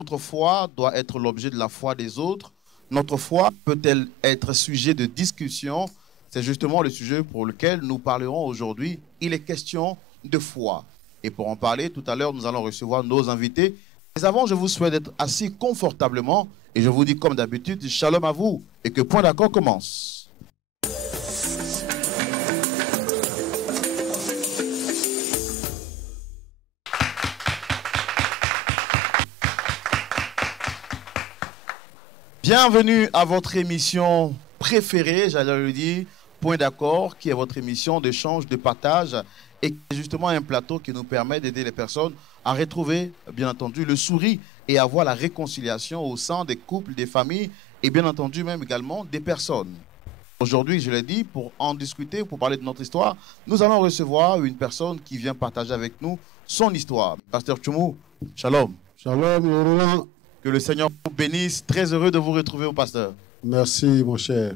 Notre foi doit être l'objet de la foi des autres. Notre foi peut-elle être sujet de discussion? C'est justement le sujet pour lequel nous parlerons aujourd'hui. Il est question de foi. Et pour en parler, tout à l'heure, nous allons recevoir nos invités. Mais avant, je vous souhaite d'être assis confortablement. Et je vous dis comme d'habitude, shalom à vous. Et que Point d'accord commence. Bienvenue à votre émission préférée, j'allais le dire, Point d'accord, qui est votre émission d'échange, de partage, et qui est justement un plateau qui nous permet d'aider les personnes à retrouver, bien entendu, le sourire et avoir la réconciliation au sein des couples, des familles, et bien entendu même également des personnes. Aujourd'hui, je l'ai dit, pour en discuter, pour parler de notre histoire, nous allons recevoir une personne qui vient partager avec nous son histoire. Pasteur Tchoumou, shalom. Shalom, Laurent. Que le Seigneur vous bénisse. Très heureux de vous retrouver au pasteur. Merci, mon cher.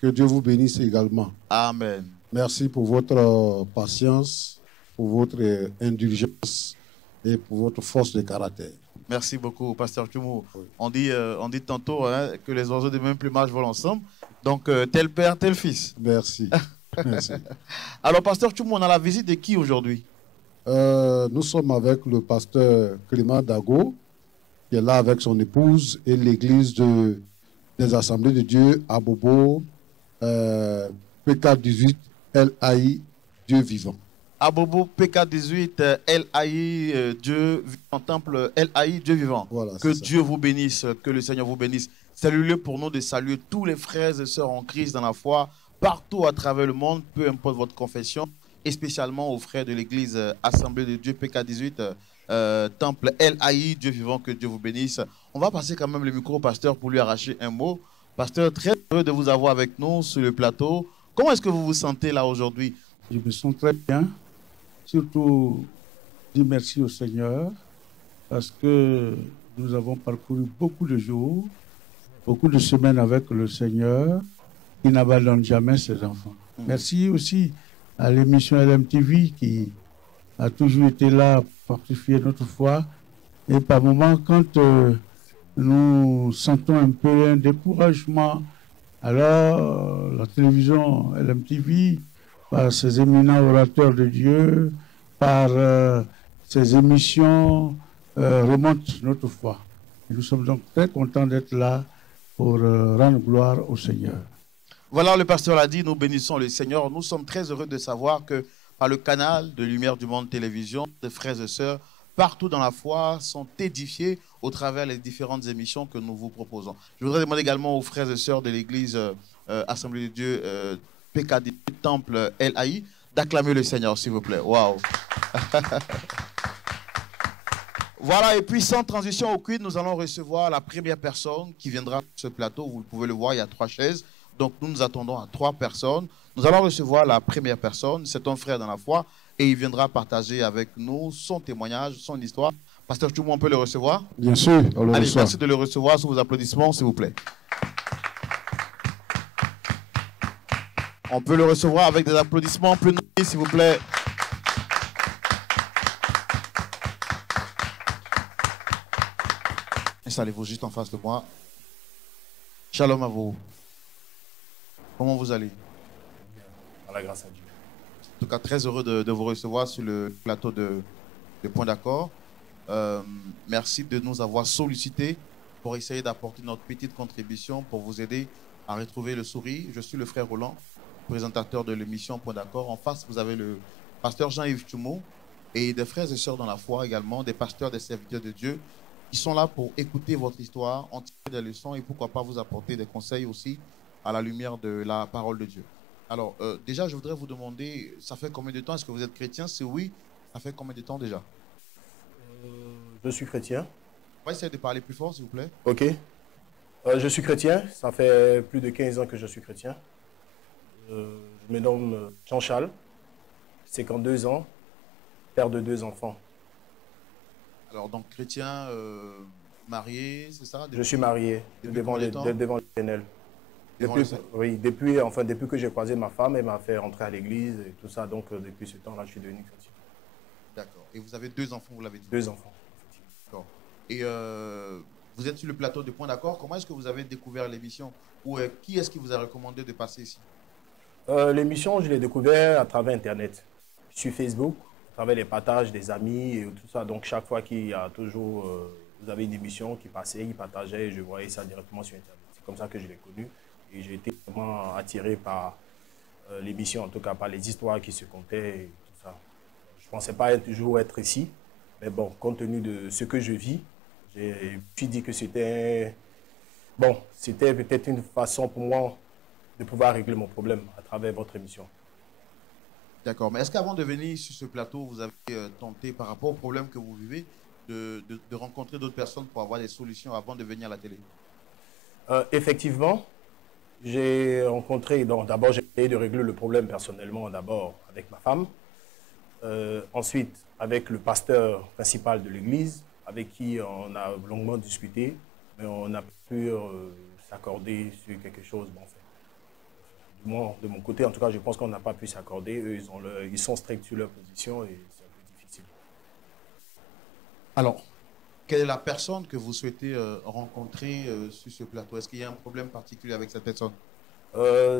Que Dieu vous bénisse également. Amen. Merci pour votre patience, pour votre indulgence et pour votre force de caractère. Merci beaucoup, pasteur Tchoumou. Oui. On dit tantôt que les oiseaux de même plumage volent ensemble. Donc, tel père, tel fils. Merci. Merci. Alors, pasteur Tchoumou, on a la visite de qui aujourd'hui? Nous sommes avec le pasteur Clément Dago, qui est là avec son épouse et l'église des Assemblées de Dieu à Bobo, PK18, LAI, Dieu vivant. À Bobo, PK18, LAI, Dieu vivant, temple LAI, Dieu vivant. Voilà, que Dieu vous bénisse, que le Seigneur vous bénisse. C'est le lieu pour nous de saluer tous les frères et sœurs en Christ dans la foi, partout à travers le monde, peu importe votre confession, et spécialement aux frères de l'église Assemblée de Dieu, PK18, temple LAI, Dieu vivant, que Dieu vous bénisse. On va passer quand même le micro au pasteur pour lui arracher un mot. Pasteur, très heureux de vous avoir avec nous sur le plateau. Comment est-ce que vous vous sentez là aujourd'hui? Je me sens très bien. Surtout, dire merci au Seigneur parce que nous avons parcouru beaucoup de jours, beaucoup de semaines avec le Seigneur qui n'abandonne jamais ses enfants. Merci aussi à l'émission LMTV qui a toujours été là pour fortifier notre foi. Et par moments, quand nous sentons un peu un découragement, alors la télévision LMTV, par ses éminents orateurs de Dieu, par ses émissions, remonte notre foi. Et nous sommes donc très contents d'être là pour rendre gloire au Seigneur. Voilà, le pasteur l'a dit, nous bénissons le Seigneur. Nous sommes très heureux de savoir que par le canal de Lumière du Monde Télévision, des frères et sœurs partout dans la foi sont édifiés au travers des différentes émissions que nous vous proposons. Je voudrais demander également aux frères et sœurs de l'église Assemblée de Dieu PKD Temple LAI d'acclamer le Seigneur, s'il vous plaît. Waouh! Voilà, et puis sans transition aucune, nous allons recevoir la première personne qui viendra sur ce plateau. Vous pouvez le voir, il y a 3 chaises. Donc nous nous attendons à 3 personnes. Nous allons recevoir la première personne, c'est un frère dans la foi, et il viendra partager avec nous son témoignage, son histoire. Pasteur Tchoumou, on peut le recevoir? Bien sûr, on le Allez, reçoit. merci de le recevoir sous vos applaudissements, s'il vous plaît. On peut le recevoir avec des applaudissements plus nombreux, s'il vous plaît. Installez-vous juste en face de moi. Shalom à vous. Comment vous allez? Par la grâce à Dieu. En tout cas, très heureux de vous recevoir sur le plateau de Point d'accord. Merci de nous avoir sollicités pour essayer d'apporter notre petite contribution pour vous aider à retrouver le sourire. Je suis le frère Roland, présentateur de l'émission Point d'accord. En face, vous avez le pasteur Jean-Yves Tchoumou et des frères et sœurs dans la foi également, des pasteurs, des serviteurs de Dieu qui sont là pour écouter votre histoire, en tirer des leçons et pourquoi pas vous apporter des conseils aussi à la lumière de la parole de Dieu. Alors, déjà, je voudrais vous demander, ça fait combien de temps est-ce que vous êtes chrétien? Si oui, ça fait combien de temps déjà? Je suis chrétien. On va essayer de parler plus fort, s'il vous plaît. Ok. Je suis chrétien. Ça fait plus de 15 ans que je suis chrétien. Je me nomme Jean-Charles, 52 ans, père de 2 enfants. Alors, donc, chrétien, marié, c'est ça? Je suis marié devant l'Éternel. Depuis que j'ai croisé ma femme, elle m'a fait rentrer à l'église et tout ça. Donc, depuis ce temps-là, je suis devenu chrétien. D'accord. Et vous avez 2 enfants, vous l'avez dit? 2 enfants. D'accord. Et vous êtes sur le plateau de Point d'accord. Comment est-ce que vous avez découvert l'émission? Ou qui est-ce qui vous a recommandé de passer ici? L'émission, je l'ai découvert à travers Internet, sur Facebook, à travers les partages des amis et tout ça. Donc, chaque fois qu'il y a toujours, vous avez une émission qui passait, ils partageaient et je voyais ça directement sur Internet. C'est comme ça que je l'ai connu et j'ai été vraiment attiré par l'émission, en tout cas par les histoires qui se contaient et tout ça. Je ne pensais pas toujours être ici, mais bon, compte tenu de ce que je vis, j'ai pu dire que c'était bon, c'était peut-être une façon pour moi de pouvoir régler mon problème à travers votre émission. D'accord. Mais est-ce qu'avant de venir sur ce plateau, vous avez tenté, par rapport au problème que vous vivez, de rencontrer d'autres personnes pour avoir des solutions avant de venir à la télé? Effectivement, j'ai rencontré, donc d'abord j'ai essayé de régler le problème personnellement, d'abord avec ma femme, ensuite avec le pasteur principal de l'église, avec qui on a longuement discuté, mais on a pu s'accorder sur quelque chose. Bon, en fait, du moins, de mon côté, en tout cas, je pense qu'on n'a pas pu s'accorder. Eux, ils sont stricts sur leur position et c'est un peu difficile. Alors, quelle est la personne que vous souhaitez rencontrer sur ce plateau? Est-ce qu'il y a un problème particulier avec cette personne?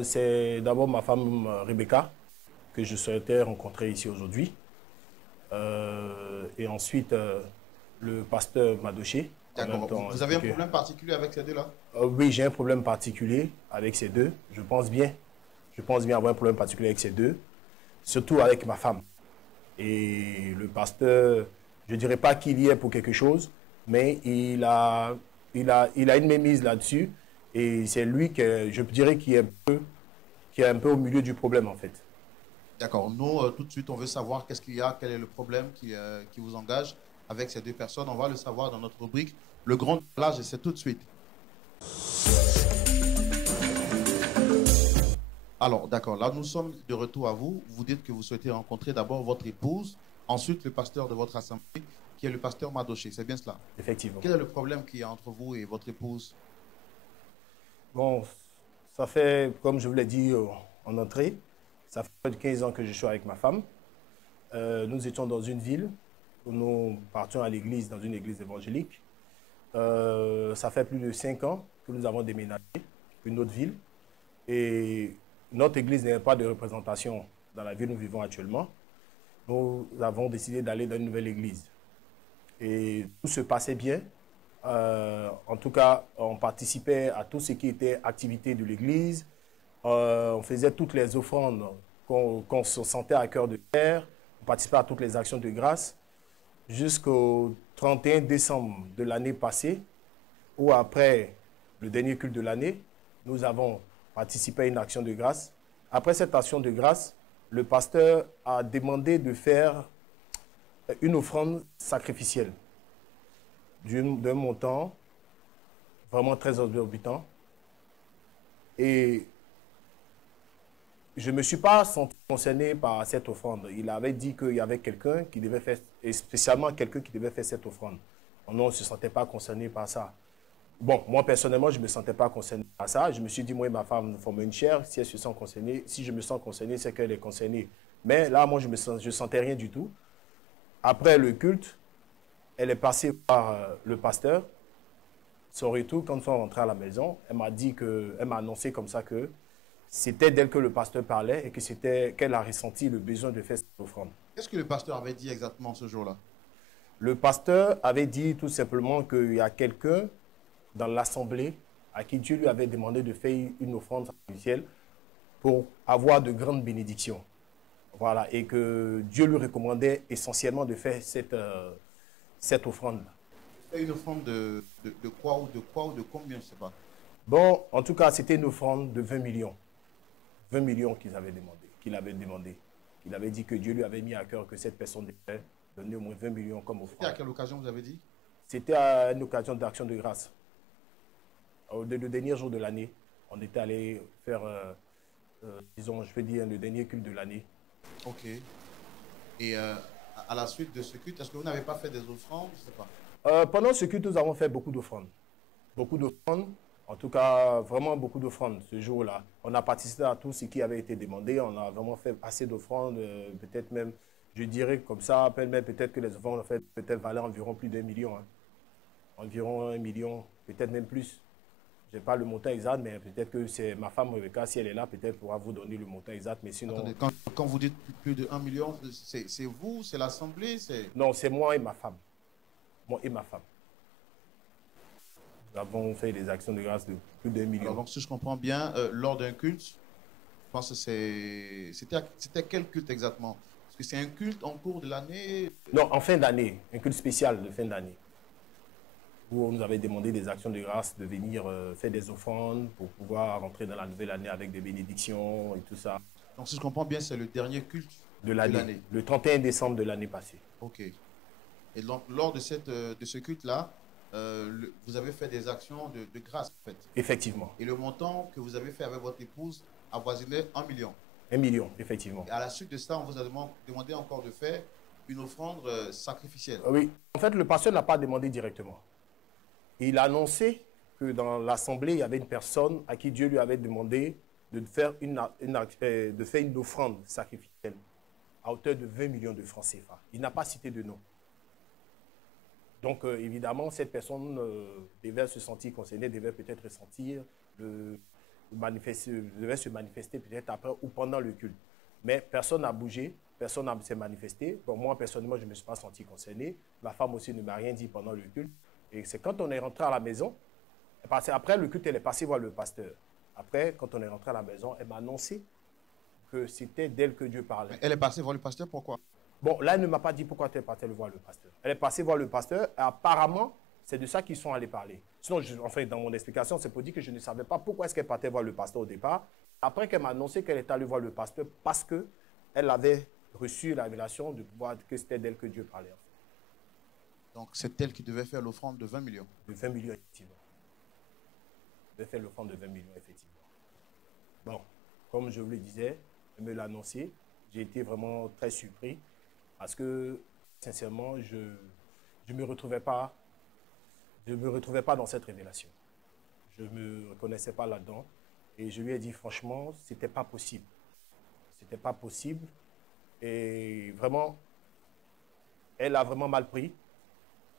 C'est d'abord ma femme Rebecca que je souhaitais rencontrer ici aujourd'hui. Et ensuite, le pasteur Madoché. D'accord. Vous avez un problème particulier avec ces deux-là? Oui, j'ai un problème particulier avec ces deux. Je pense bien avoir un problème particulier avec ces deux, surtout avec ma femme. Et le pasteur, je ne dirais pas qu'il y est pour quelque chose, mais il a une mémise là-dessus. Et c'est lui que je dirais qui est un peu au milieu du problème, en fait. D'accord. Nous, tout de suite, on veut savoir qu'est-ce qu'il y a, quel est le problème qui vous engage avec ces deux personnes. On va le savoir dans notre rubrique. Le grand décalage, et c'est tout de suite. Alors, d'accord. Là, nous sommes de retour à vous. Vous dites que vous souhaitez rencontrer d'abord votre épouse, ensuite le pasteur de votre assemblée, qui est le pasteur Madoché. C'est bien cela? Effectivement. Quel est le problème qu'il y a entre vous et votre épouse? Bon, ça fait, comme je vous l'ai dit en entrée, ça fait près de 15 ans que je suis avec ma femme. Nous étions dans une ville où nous partions à l'église, dans une église évangélique. Ça fait plus de 5 ans que nous avons déménagé une autre ville. Et notre église n'a pas de représentation dans la ville où nous vivons actuellement. Nous avons décidé d'aller dans une nouvelle église. Et tout se passait bien. En tout cas, on participait à tout ce qui était activité de l'église. On faisait toutes les offrandes qu'on se sentait à cœur de faire. On participait à toutes les actions de grâce jusqu'au 31 décembre de l'année passée, où après le dernier culte de l'année, nous avons participé à une action de grâce. Après cette action de grâce, le pasteur a demandé de faire une offrande sacrificielle d'un montant vraiment très exorbitant. Et je ne me suis pas senti concerné par cette offrande. Il avait dit qu'il y avait quelqu'un qui devait faire, et spécialement quelqu'un qui devait faire cette offrande. On ne se sentait pas concerné par ça. Bon, moi personnellement, je ne me sentais pas concerné par ça. Je me suis dit, moi et ma femme, nous formons une chair. Si elle se sent concernée, si je me sens concerné, c'est qu'elle est concernée. Mais là, moi, je ne sentais rien du tout. Après le culte, elle est passée par le pasteur. Son retour, quand nous sommes rentrés à la maison, elle m'a annoncé comme ça que c'était d'elle que le pasteur parlait et que qu'elle a ressenti le besoin de faire cette offrande. Qu'est-ce que le pasteur avait dit exactement ce jour-là? Le pasteur avait dit tout simplement qu'il y a quelqu'un dans l'assemblée à qui Dieu lui avait demandé de faire une offrande sacrificielle pour avoir de grandes bénédictions. Voilà, et que Dieu lui recommandait essentiellement de faire cette offrande. C'était une offrande de quoi ou de combien, je ne sais pas. Bon, en tout cas, c'était une offrande de 20 millions. 20 millions qu'il avait demandé. Il avait dit que Dieu lui avait mis à cœur que cette personne devait donner au moins 20 millions comme offrande. C'était à quelle occasion vous avez dit? C'était à une occasion d'action de grâce. Le dernier jour de l'année, on était allé faire, disons, je peux dire, le dernier culte de l'année. Ok. Et à la suite de ce culte, est-ce que vous n'avez pas fait des offrandes? Je ne sais pas. Pendant ce culte, nous avons fait beaucoup d'offrandes. Beaucoup d'offrandes. En tout cas, vraiment beaucoup d'offrandes ce jour-là. On a participé à tout ce qui avait été demandé. On a vraiment fait assez d'offrandes. Peut-être même, je dirais comme ça, peut-être que les offrandes en fait, peut-être valaient environ plus d'1 million. Hein. environ 1 million, peut-être même plus. Je n'ai pas le montant exact, mais peut-être que c'est ma femme Rebecca, si elle est là, peut-être pourra vous donner le montant exact. Mais sinon. Attendez, quand vous dites plus de 1 million, c'est vous, c'est l'Assemblée, c'est. Non, c'est moi et ma femme. Moi et ma femme. Nous avons fait des actions de grâce de plus d'1 million. Alors, donc, si je comprends bien, lors d'un culte, je pense que c'était quel culte exactement? Parce que c'est un culte en cours de l'année. Non, en fin d'année, un culte spécial de fin d'année. Où on nous avait demandé des actions de grâce, de venir faire des offrandes pour pouvoir rentrer dans la nouvelle année avec des bénédictions et tout ça. Donc, si je comprends bien, c'est le dernier culte de l'année. Le 31 décembre de l'année passée. Ok. Et donc, lors de ce culte-là, vous avez fait des actions de grâce, en fait. Effectivement. Et le montant que vous avez fait avec votre épouse avoisinait 1 million. 1 million, effectivement. Et à la suite de ça, on vous a demandé encore de faire une offrande sacrificielle. Oui. En fait, le pasteur n'a pas demandé directement. Il a annoncé que dans l'assemblée, il y avait une personne à qui Dieu lui avait demandé de faire une offrande sacrificielle à hauteur de 20 millions de francs CFA. Il n'a pas cité de nom. Donc, évidemment, cette personne devait se sentir concernée, devait peut-être ressentir, devait se manifester peut-être après ou pendant le culte. Mais personne n'a bougé, personne ne s'est manifesté. Bon, moi, personnellement, je ne me suis pas senti concerné. Ma femme aussi ne m'a rien dit pendant le culte. Et c'est quand on est rentré à la maison, après le culte, elle est passée voir le pasteur. Après, quand on est rentré à la maison, elle m'a annoncé que c'était d'elle que Dieu parlait. Elle est passée voir le pasteur, pourquoi? Bon, là, elle ne m'a pas dit pourquoi elle est partie voir le pasteur. Elle est passée voir le pasteur et apparemment, c'est de ça qu'ils sont allés parler. Sinon, enfin, dans mon explication, c'est pour dire que je ne savais pas pourquoi est-ce qu'elle partait voir le pasteur au départ. Après qu'elle m'a annoncé qu'elle est allée voir le pasteur parce qu'elle avait reçu la révélation de pouvoir que c'était d'elle que Dieu parlait. En fait. Donc, c'est elle qui devait faire l'offrande de 20 millions. De 20 millions, effectivement. Elle devait faire l'offrande de 20 millions, effectivement. Bon, comme je vous le disais, elle me l'a annoncé. J'ai été vraiment très surpris parce que, sincèrement, je ne me retrouvais pas dans cette révélation. Je ne me reconnaissais pas là-dedans. Et je lui ai dit, franchement, ce n'était pas possible. Ce n'était pas possible. Et vraiment, elle a vraiment mal pris.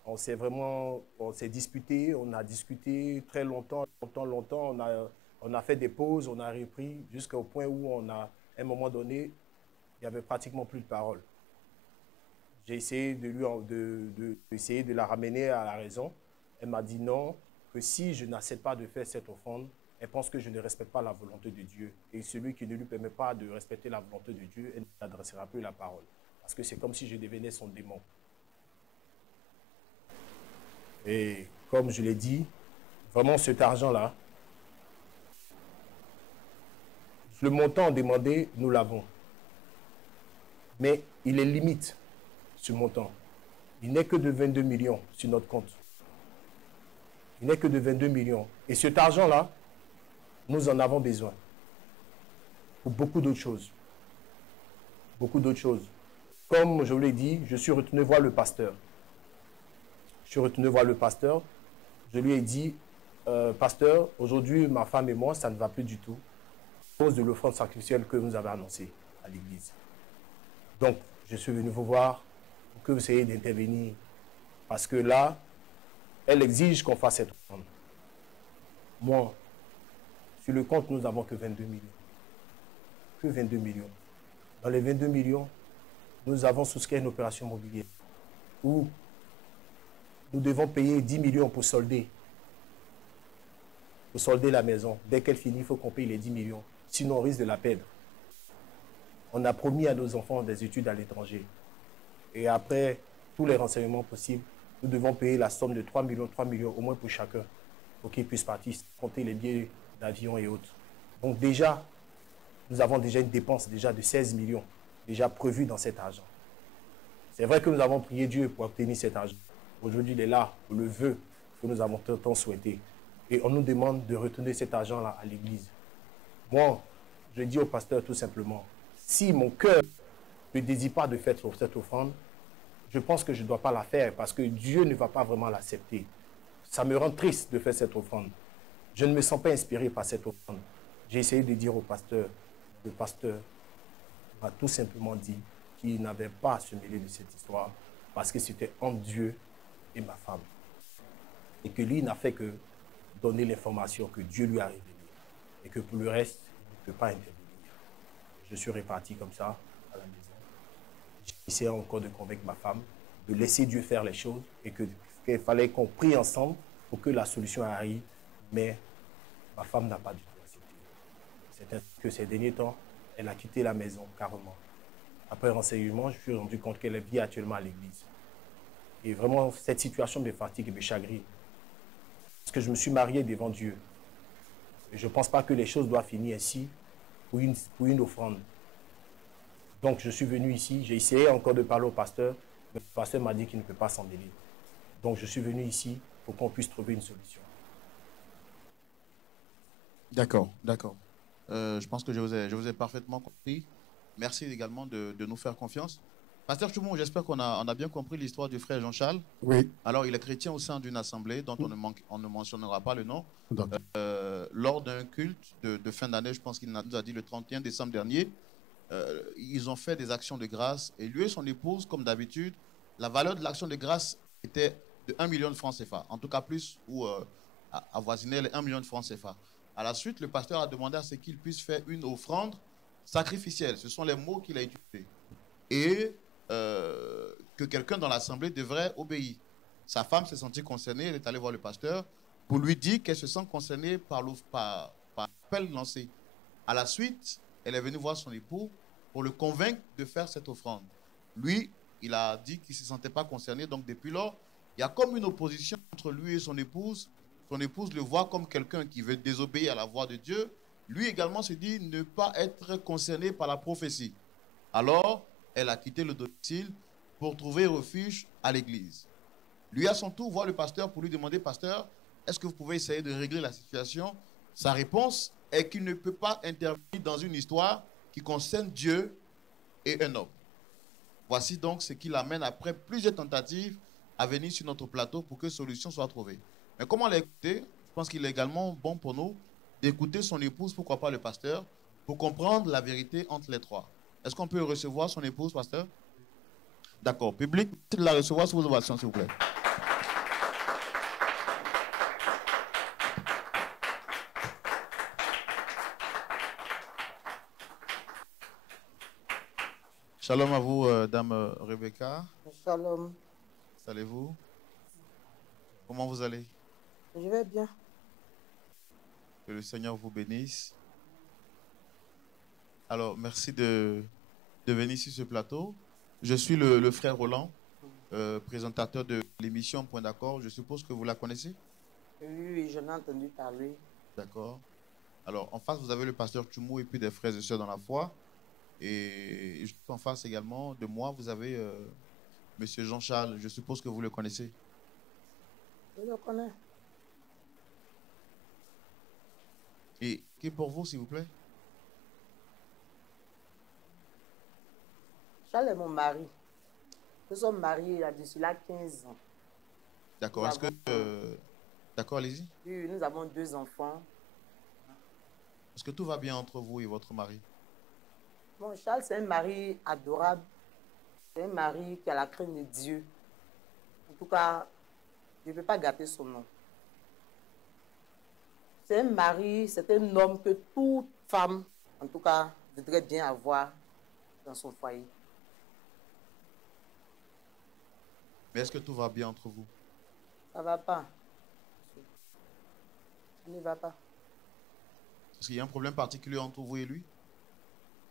On s'est disputé, on a discuté très longtemps. On a fait des pauses, on a repris jusqu'au point où à un moment donné, il n'y avait pratiquement plus de parole. J'ai essayé de la ramener à la raison. Elle m'a dit non, que si je n'accepte pas de faire cette offrande, elle pense que je ne respecte pas la volonté de Dieu. Et celui qui ne lui permet pas de respecter la volonté de Dieu, elle n'adressera plus la parole. Parce que c'est comme si je devenais son démon. Et comme je l'ai dit, vraiment cet argent-là, le montant demandé, nous l'avons. Mais il est limite, ce montant. Il n'est que de 22 millions sur notre compte. Il n'est que de 22 millions. Et cet argent-là, nous en avons besoin. Pour beaucoup d'autres choses. Beaucoup d'autres choses. Comme je vous l'ai dit, je suis retourné voir le pasteur. Je suis retourné voir le pasteur. Je lui ai dit, pasteur, aujourd'hui, ma femme et moi, ça ne va plus du tout. À cause de l'offrande sacrificielle que vous avez annoncée à l'église. Donc, je suis venu vous voir pour que vous essayez d'intervenir. Parce que là, elle exige qu'on fasse cette offrande. Moi, sur le compte, nous n'avons que 22 millions. Que 22 millions. Dans les 22 millions, nous avons souscrit une opération immobilière où nous devons payer 10 millions pour solder. Pour solder la maison. Dès qu'elle finit, il faut qu'on paye les 10 millions. Sinon, on risque de la perdre. On a promis à nos enfants des études à l'étranger. Et après tous les renseignements possibles, nous devons payer la somme de 3 millions au moins pour chacun, pour qu'ils puissent partir, compter les billets d'avion et autres. Donc déjà, nous avons déjà une dépense déjà de 16 millions, déjà prévue dans cet argent. C'est vrai que nous avons prié Dieu pour obtenir cet argent. Aujourd'hui, il est là, pour le vœu que nous avons tant souhaité. Et on nous demande de retourner cet argent-là à l'église. Moi, je dis au pasteur tout simplement, si mon cœur ne désire pas de faire cette offrande, je pense que je ne dois pas la faire parce que Dieu ne va pas vraiment l'accepter. Ça me rend triste de faire cette offrande. Je ne me sens pas inspiré par cette offrande. J'ai essayé de dire au pasteur, le pasteur m'a tout simplement dit qu'il n'avait pas à se mêler de cette histoire parce que c'était entre Dieu et ma femme. et que lui n'a fait que donner l'information que Dieu lui a révélée et que pour le reste, il ne peut pas intervenir. Je suis reparti comme ça à la maison. J'essayais encore de convaincre ma femme de laisser Dieu faire les choses et qu'il fallait qu'on prie ensemble pour que la solution arrive, mais ma femme n'a pas du tout accepté. C'est ainsi que ces derniers temps, elle a quitté la maison carrément. Après renseignement, je me suis rendu compte qu'elle vit actuellement à l'église. Et vraiment, cette situation me fatigue et me chagrine. Parce que je me suis marié devant Dieu. Et je ne pense pas que les choses doivent finir ainsi pour une offrande. Donc, je suis venu ici. J'ai essayé encore de parler au pasteur, mais le pasteur m'a dit qu'il ne peut pas s'en mêler. Donc, je suis venu ici pour qu'on puisse trouver une solution. D'accord, d'accord. Je pense que je vous ai parfaitement compris. Merci également de nous faire confiance. Pasteur Choumou, j'espère qu'on a bien compris l'histoire du frère Jean-Charles. Oui. Alors, il est chrétien au sein d'une assemblée dont on ne mentionnera pas le nom. D'accord. Lors d'un culte de fin d'année, je pense qu'il nous a dit le 31 décembre dernier, ils ont fait des actions de grâce. Et lui et son épouse, comme d'habitude, la valeur de l'action de grâce était de 1 million de francs CFA. En tout cas, plus ou avoisinait les 1 million de francs CFA. À la suite, le pasteur a demandé à ce qu'il puisse faire une offrande sacrificielle. Ce sont les mots qu'il a utilisés. Et que quelqu'un dans l'assemblée devrait obéir. Sa femme s'est sentie concernée, elle est allée voir le pasteur pour lui dire qu'elle se sent concernée par l'appel lancé. À la suite, elle est venue voir son époux pour le convaincre de faire cette offrande. Lui, il a dit qu'il ne se sentait pas concerné, donc depuis lors, il y a comme une opposition entre lui et son épouse. Son épouse le voit comme quelqu'un qui veut désobéir à la voix de Dieu. Lui également se dit ne pas être concerné par la prophétie. Alors, elle a quitté le domicile pour trouver refuge à l'église. Lui, à son tour, voit le pasteur pour lui demander, pasteur, est-ce que vous pouvez essayer de régler la situation? Sa réponse est qu'il ne peut pas intervenir dans une histoire qui concerne Dieu et un homme. Voici donc ce qui l'amène, après plusieurs tentatives, à venir sur notre plateau pour que solution soit trouvée. Mais comment l'écouter? Je pense qu'il est également bon pour nous d'écouter son épouse, pourquoi pas le pasteur, pour comprendre la vérité entre les trois. Est-ce qu'on peut recevoir son épouse, pasteur? D'accord. Public, merci de la recevoir sous vos ovations, s'il vous plaît. Shalom à vous, dame Rebecca. Shalom. Allez-vous? Comment vous allez? Je vais bien. Que le Seigneur vous bénisse. Alors, merci de venir sur ce plateau. Je suis le frère Roland, présentateur de l'émission Point d'accord. Je suppose que vous la connaissez? Oui, j'en ai entendu parler. D'accord. Alors, en face, vous avez le pasteur Choumou et puis des frères et sœurs dans la foi. Et juste en face également de moi, vous avez monsieur Jean-Charles. Je suppose que vous le connaissez. Je le connais. Et qui est pour vous, s'il vous plaît? Charles est mon mari. Nous sommes mariés il y a de cela 15 ans. D'accord. Est-ce que... D'accord, allez-y. Oui, nous avons 2 enfants. Est-ce que tout va bien entre vous et votre mari? Bon, Charles, c'est un mari adorable. C'est un mari qui a la crainte de Dieu. En tout cas, je ne peux pas gâter son nom. C'est un mari, c'est un homme que toute femme, en tout cas, voudrait bien avoir dans son foyer. Mais est-ce que tout va bien entre vous? Ça ne va pas. Ça ne va pas. Est-ce qu'il y a un problème particulier entre vous et lui?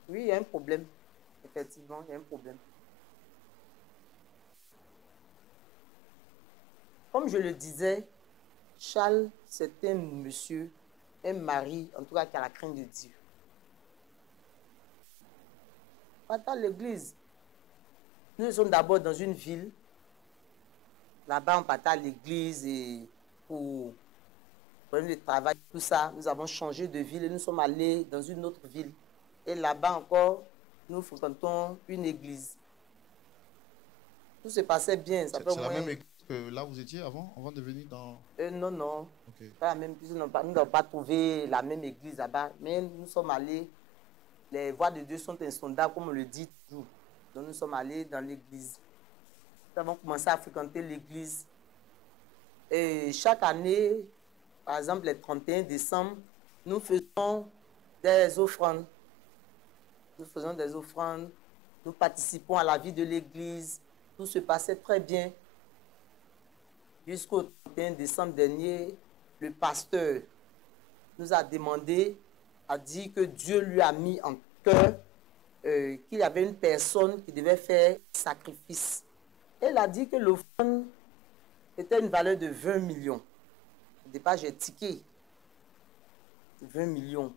Oui, il y a un problème. Effectivement, il y a un problème. Comme je le disais, Charles, c'est un monsieur, un mari, en tout cas, qui a la crainte de Dieu. Pas à l'église. Nous sommes d'abord dans une ville. Là-bas, on partait à l'église et pour prendre le travail, tout ça. Nous avons changé de ville et nous sommes allés dans une autre ville. Et là-bas encore, nous fréquentons une église. Tout se passait bien. C'est la même église que là vous étiez avant de venir dans... Non, non. Okay. Pas la même église. Nous n'avons pas trouvé la même église là-bas. Mais nous sommes allés. Les voies de Dieu sont insondables, comme on le dit toujours. Donc nous sommes allés dans l'église. Nous avons commencé à fréquenter l'église. Et chaque année, par exemple, le 31 décembre, nous faisons des offrandes. Nous faisons des offrandes, nous participons à la vie de l'église. Tout se passait très bien. Jusqu'au 31 décembre dernier, le pasteur nous a demandé, a dit que Dieu lui a mis en cœur qu'il y avait une personne qui devait faire sacrifice. Et il a dit que l'offrande était une valeur de 20 millions. Au départ, j'ai tiqué. 20 millions.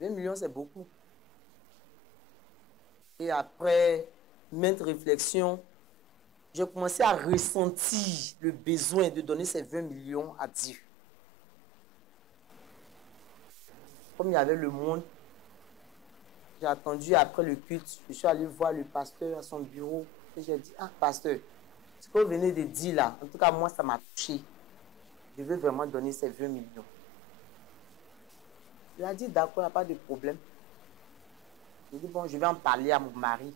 20 millions, c'est beaucoup. Et après maintes réflexions, j'ai commencé à ressentir le besoin de donner ces 20 millions à Dieu. Comme il y avait le monde, j'ai attendu après le culte, je suis allé voir le pasteur à son bureau et j'ai dit, ah pasteur, ce que vous venez de dire là, en tout cas moi ça m'a touché. Je veux vraiment donner ces 20 millions. Il a dit, d'accord, il n'y a pas de problème. J'ai dit, bon, je vais en parler à mon mari.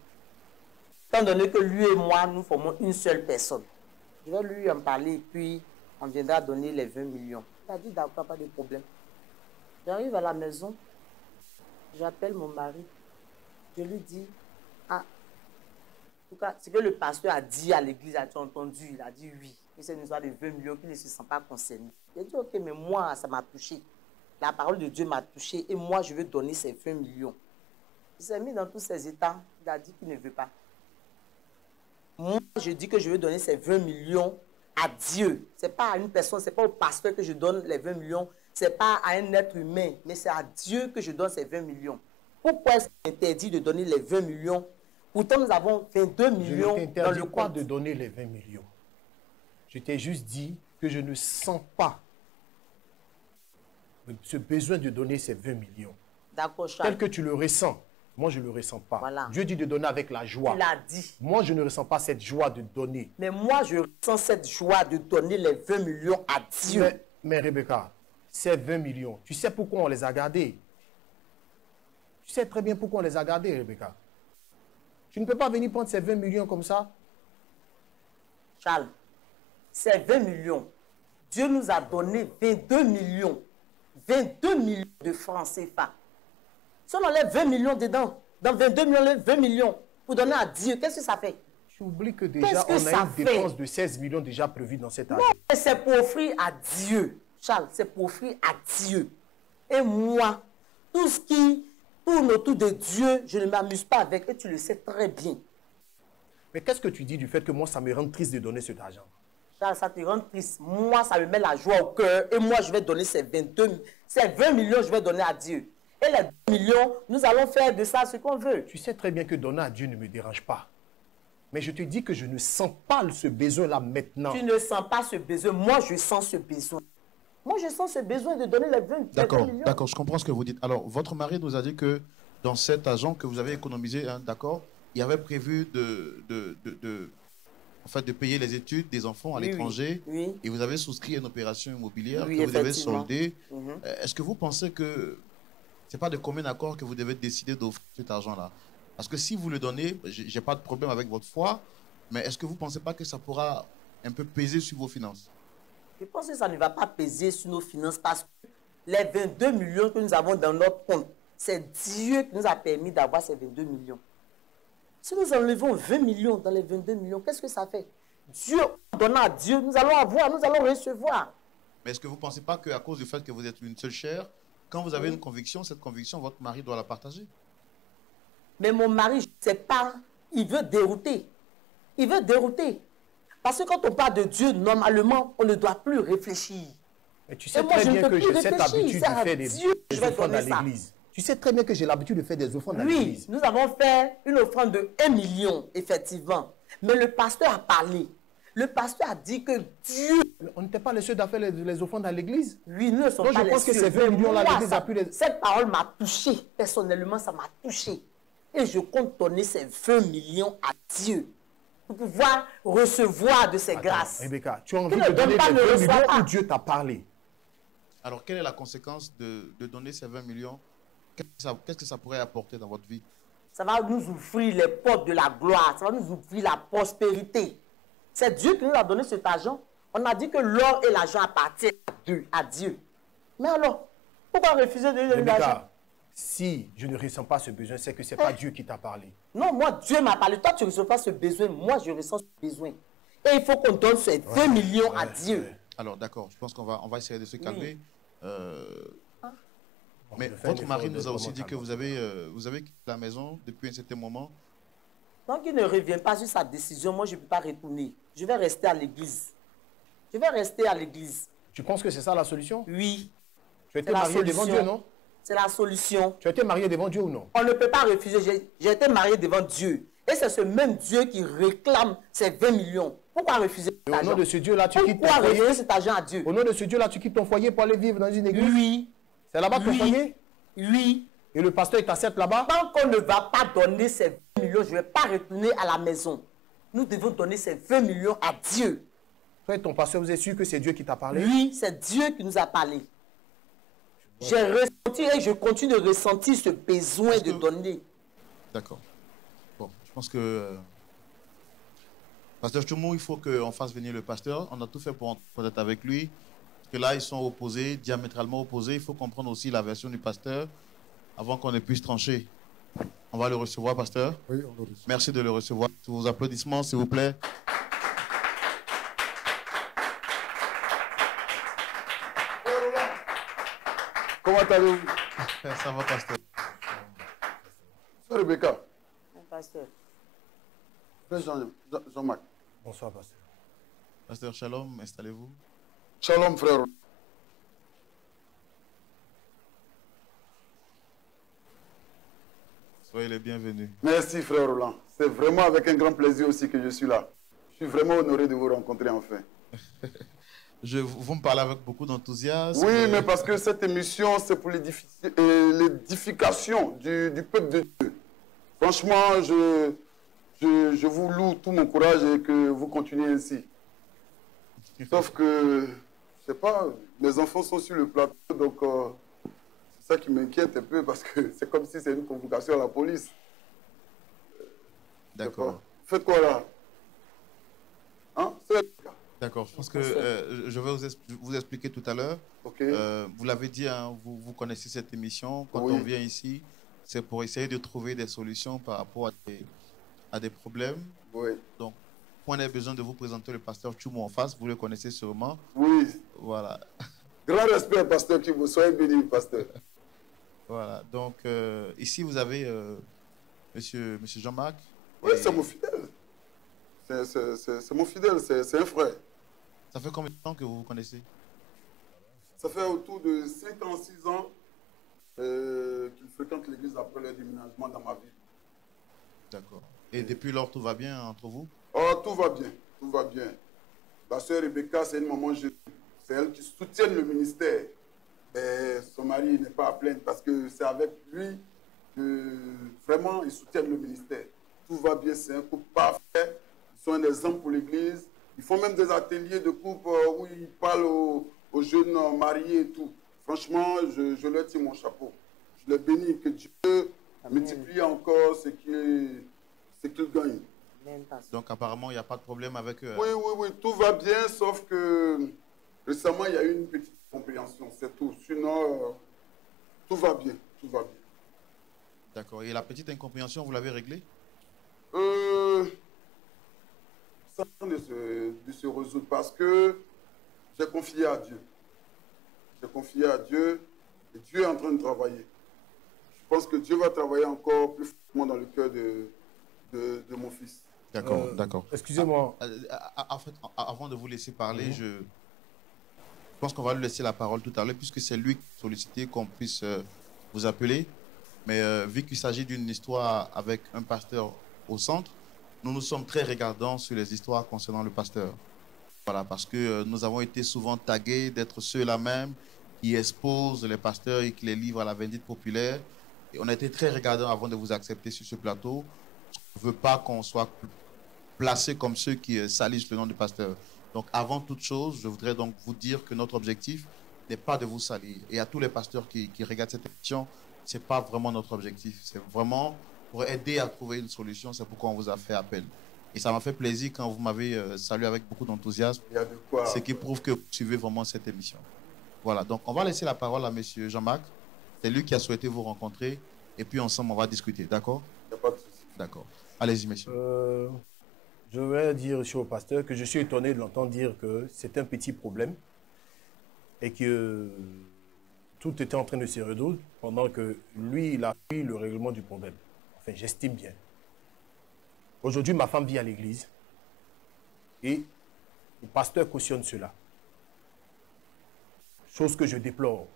Étant donné que lui et moi, nous formons une seule personne. Je vais lui en parler et puis on viendra donner les 20 millions. Il a dit, d'accord, pas de problème. J'arrive à la maison, j'appelle mon mari. Je lui dis, ah, en tout cas, ce que le pasteur a dit à l'église, as-tu entendu? Il a dit oui. C'est une histoire de 20 millions qui ne se sent pas concerné. J'ai dit, ok, mais moi, ça m'a touché. La parole de Dieu m'a touché et moi, je veux donner ces 20 millions. Il s'est mis dans tous ses états. Il a dit qu'il ne veut pas. Moi, je dis que je veux donner ces 20 millions à Dieu. Ce n'est pas à une personne, ce n'est pas au pasteur que je donne les 20 millions. Ce n'est pas à un être humain, mais c'est à Dieu que je donne ces 20 millions. Pourquoi est-ce qu'il interdit de donner les 20 millions? Pourtant, nous avons 22 millions dans le compte. De donner les 20 millions. Je t'ai juste dit que je ne sens pas ce besoin de donner ces 20 millions. D'accord, Charles. Tel que tu le ressens. Moi, je ne le ressens pas. Voilà. Dieu dit de donner avec la joie. Il a dit. Moi, je ne ressens pas cette joie de donner. Mais moi, je ressens cette joie de donner les 20 millions à Dieu. Mais Rebecca, ces 20 millions, tu sais pourquoi on les a gardés? Tu sais très bien pourquoi on les a gardés, Rebecca. Tu ne peux pas venir prendre ces 20 millions comme ça. Charles, ces 20 millions, Dieu nous a donné 22 millions. 22 millions de francs CFA. Si on enlève 20 millions dedans, dans 22 millions, 20 millions, pour donner à Dieu, qu'est-ce que ça fait? Tu oublies que déjà, on a une dépense de 16 millions déjà prévue dans cet argent. Non, c'est pour offrir à Dieu. Charles, c'est pour offrir à Dieu. Et moi, tout ce qui tourne autour de Dieu, je ne m'amuse pas avec, et tu le sais très bien. Mais qu'est-ce que tu dis du fait que moi, ça me rend triste de donner cet argent? Charles, ça te rend triste. Moi, ça me met la joie au cœur, et moi, je vais donner ces 20 millions, je vais donner à Dieu. Et les 2 millions, nous allons faire de ça ce qu'on veut. Tu sais très bien que donner à Dieu ne me dérange pas. Mais je te dis que je ne sens pas ce besoin-là maintenant. Tu ne sens pas ce besoin. Moi, je sens ce besoin. Moi, je sens ce besoin de donner les 20 millions. D'accord, je comprends ce que vous dites. Alors, votre mari nous a dit que dans cet argent que vous avez économisé, hein, d'accord, il y avait prévu de payer les études des enfants à l'étranger. Oui. Et vous avez souscrit une opération immobilière Oui, que vous avez soldée. Mhm. Est-ce que vous pensez que ce n'est pas de commun accord que vous devez décider d'offrir cet argent-là? Parce que si vous le donnez, je n'ai pas de problème avec votre foi, mais est-ce que vous ne pensez pas que ça pourra un peu peser sur vos finances? Je pense que ça ne va pas peser sur nos finances parce que les 22 millions que nous avons dans notre compte, c'est Dieu qui nous a permis d'avoir ces 22 millions. Si nous enlevons 20 millions dans les 22 millions, qu'est-ce que ça fait? Dieu, en donnant à Dieu, nous allons avoir, nous allons recevoir. Mais est-ce que vous ne pensez pas qu'à cause du fait que vous êtes une seule chair, quand vous avez une conviction, cette conviction, votre mari doit la partager? Mais mon mari, je ne sais pas, il veut dérouter. Il veut dérouter. Parce que quand on parle de Dieu, normalement, on ne doit plus réfléchir. Mais tu sais très bien que j'ai cette habitude de faire des offrandes à l'église. Tu sais très bien que j'ai l'habitude de faire des offrandes à l'église. Oui, nous avons fait une offrande de 1 million, effectivement. Mais le pasteur a parlé. Le pasteur a dit que Dieu... On n'était pas les seuls à faire les offrandes à l'église. Oui, nous ne sommes pas les seuls. Je pense que ces 20 millions-là, l'église a pu les... Cette parole m'a touché. Personnellement, ça m'a touché. Et je compte donner ces 20 millions à Dieu pour pouvoir recevoir de ses grâces. Rebecca, tu as envie de donner les 20 millions où Dieu t'a parlé. Alors, quelle est la conséquence de donner ces 20 millions? Qu'est-ce que ça pourrait apporter dans votre vie? Ça va nous ouvrir les portes de la gloire. Ça va nous ouvrir la prospérité. C'est Dieu qui nous a donné cet argent. On a dit que l'or et l'argent appartiennent à Dieu. Mais alors, pourquoi refuser de donner l'argent? Rebecca, si je ne ressens pas ce besoin, c'est que ce n'est pas Dieu qui t'a parlé. Non, moi, Dieu m'a parlé. Toi, tu ne ressens pas ce besoin. Moi, je ressens ce besoin. Et il faut qu'on donne ces 20 millions à Dieu. Alors, d'accord, je pense qu'on va essayer de se calmer. Mais Je fais un votre effort mari de nous a aussi dit que vraiment vous avez quitté la maison depuis un certain moment. Tant qu'il ne revient pas sur sa décision, moi, je ne peux pas retourner. Je vais rester à l'église. Je vais rester à l'église. Tu penses que c'est ça la solution? Oui. Tu as été C'est la marié devant solution. Dieu, non? C'est la solution. Tu as été marié devant Dieu ou non? On ne peut pas refuser. J'ai été marié devant Dieu. Et c'est ce même Dieu qui réclame ces 20 millions. Pourquoi refuser cet Et au nom argent? de ce Dieu-là, tu quittes ton Pourquoi foyer? refuser cet argent à Dieu? Au nom de ce Dieu-là, tu quittes ton foyer pour aller vivre dans une église? Oui. C'est là-bas ton Oui. foyer? Oui. Et le pasteur, il t'accepte là-bas? Tant qu'on ne va pas donner ces 20 millions, je ne vais pas retourner à la maison. Nous devons donner ces 20 millions à Dieu. Toi et ton pasteur, vous êtes sûr que c'est Dieu qui t'a parlé? Oui, c'est Dieu qui nous a parlé. J'ai ressenti et je continue de ressentir ce besoin de donner. D'accord. Bon, je pense que... Pasteur Choumou, il faut qu'on fasse venir le pasteur. On a tout fait pour être avec lui. Parce que là, ils sont opposés, diamétralement opposés. Il faut comprendre aussi la version du pasteur avant qu'on ne puisse trancher. On va le recevoir, pasteur. Oui, on le reçoit. Merci de le recevoir. Sous vos applaudissements, s'il vous plaît. Comment allez-vous? Ça va, pasteur. C'est Rebecca. Pasteur. Frère Jean-Marc. Bonsoir, pasteur. Pasteur Shalom, installez-vous. Shalom, frère. Soyez les bienvenus. Merci, frère Roland. C'est vraiment avec un grand plaisir aussi que je suis là. Je suis vraiment honoré de vous rencontrer enfin. Vous me parlez avec beaucoup d'enthousiasme. Oui, mais parce que cette émission, c'est pour l'édification du peuple de Dieu. Franchement, je vous loue tout mon courage et que vous continuez ainsi. Sauf que, je sais pas, mes enfants sont sur le plateau, donc c'est ça qui m'inquiète un peu parce que c'est comme si c'est une convocation à la police. D'accord. Faites quoi là? Hein? D'accord. Je pense que je vais vous expliquer tout à l'heure. Ok. Vous l'avez dit, hein, vous connaissez cette émission. Quand Oui. on vient ici, c'est pour essayer de trouver des solutions par rapport à des problèmes. Oui. Donc, on a besoin de vous présenter le pasteur Choumou en face. Vous le connaissez sûrement. Oui. Voilà. Grand respect, pasteur Kibo. Soyez béni, pasteur. Voilà. Donc, ici, vous avez monsieur Jean-Marc. Oui, Et c'est mon fidèle. C'est mon fidèle, c'est un frère. Ça fait combien de temps que vous vous connaissez? Ça fait autour de 5 ans, 6 ans qu'il fréquente l'église après le déménagement dans ma vie. D'accord. Et depuis lors, tout va bien entre vous? Oh, tout va bien, tout va bien. La sœur Rebecca, c'est une maman Jésus. C'est elle qui soutient le ministère. Et son mari n'est pas à plaindre parce que c'est avec lui que vraiment ils soutiennent le ministère. Tout va bien, c'est un couple parfait. Ils sont un exemple pour l'église. Ils font même des ateliers de couple où ils parlent aux jeunes mariés et tout. Franchement, je leur tire mon chapeau. Je les bénis, que Dieu multiplie encore ce qu'il gagne. Donc, apparemment, il n'y a pas de problème avec eux. Oui, oui, oui, tout va bien, sauf que récemment, il y a eu une petite compréhension, c'est tout. Sinon, tout va bien, tout va bien. D'accord. Et la petite incompréhension, vous l'avez réglée? Ça vient de se résoudre parce que j'ai confié à Dieu. J'ai confié à Dieu et Dieu est en train de travailler. Je pense que Dieu va travailler encore plus fortement dans le cœur de mon fils. D'accord, d'accord. Excusez-moi. En fait, avant de vous laisser parler, je pense qu'on va lui laisser la parole tout à l'heure, puisque c'est lui qui a sollicité qu'on puisse vous appeler. Mais vu qu'il s'agit d'une histoire avec un pasteur au centre, nous sommes très regardants sur les histoires concernant le pasteur. Voilà, parce que nous avons été souvent tagués d'être ceux-là même qui exposent les pasteurs et qui les livrent à la vindicte populaire. Et on a été très regardants avant de vous accepter sur ce plateau. Je ne veux pas qu'on soit placés comme ceux qui salissent le nom du pasteur. Donc, avant toute chose, je voudrais donc vous dire que notre objectif n'est pas de vous salir. Et à tous les pasteurs qui regardent cette émission, ce n'est pas vraiment notre objectif. C'est vraiment pour aider à trouver une solution. C'est pourquoi on vous a fait appel. Et ça m'a fait plaisir quand vous m'avez salué avec beaucoup d'enthousiasme. Il y a de quoi. Ce qui prouve que vous suivez vraiment cette émission. Voilà, donc on va laisser la parole à M. Jean-Marc. C'est lui qui a souhaité vous rencontrer. Et puis ensemble, on va discuter. D'accord? Il n'y a pas de souci. D'accord. Allez-y, monsieur. Je vais dire ici au pasteur que je suis étonné de l'entendre dire que c'est un petit problème et que tout était en train de se résoudre pendant que lui, il a pris le règlement du problème. Enfin, j'estime bien. Aujourd'hui, ma femme vit à l'église et le pasteur cautionne cela. Chose que je déplore.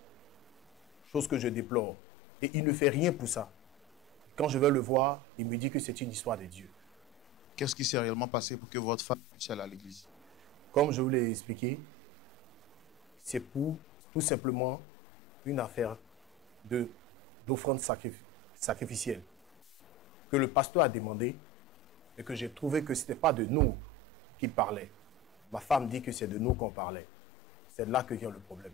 Chose que je déplore. Et il ne fait rien pour ça. Quand je vais le voir, il me dit que c'est une histoire de Dieu. Qu'est-ce qui s'est réellement passé pour que votre femme puisse aller à l'église? Comme je vous l'ai expliqué, c'est pour tout simplement une affaire d'offrande sacrificielle que le pasteur a demandé et que j'ai trouvé que ce n'était pas de nous qu'il parlait. Ma femme dit que c'est de nous qu'on parlait. C'est là que vient le problème.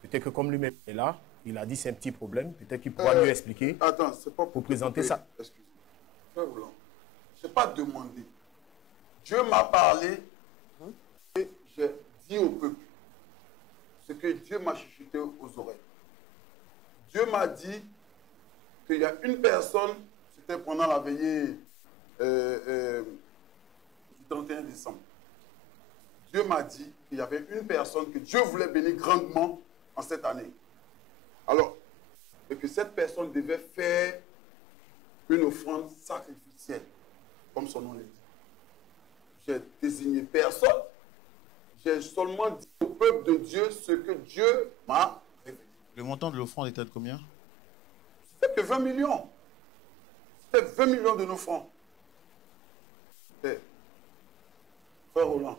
Peut-être que comme lui-même est là, il a dit c'est un petit problème, peut-être qu'il pourra mieux expliquer. Attends, c'est pas pour présenter ça. Excusez-moi. Frère Roland, je n'ai pas demandé. Dieu m'a parlé et j'ai dit au peuple ce que Dieu m'a chuchoté aux oreilles. Dieu m'a dit qu'il y a une personne, c'était pendant la veillée du 31 décembre. Dieu m'a dit qu'il y avait une personne que Dieu voulait bénir grandement en cette année. Alors, et que cette personne devait faire une offrande sacrificielle, comme son nom le dit. J'ai désigné personne, j'ai seulement dit au peuple de Dieu ce que Dieu m'a révélé. Le montant de l'offrande était de combien? C'était que 20 millions. C'était 20 millions de nos francs. Frère Roland,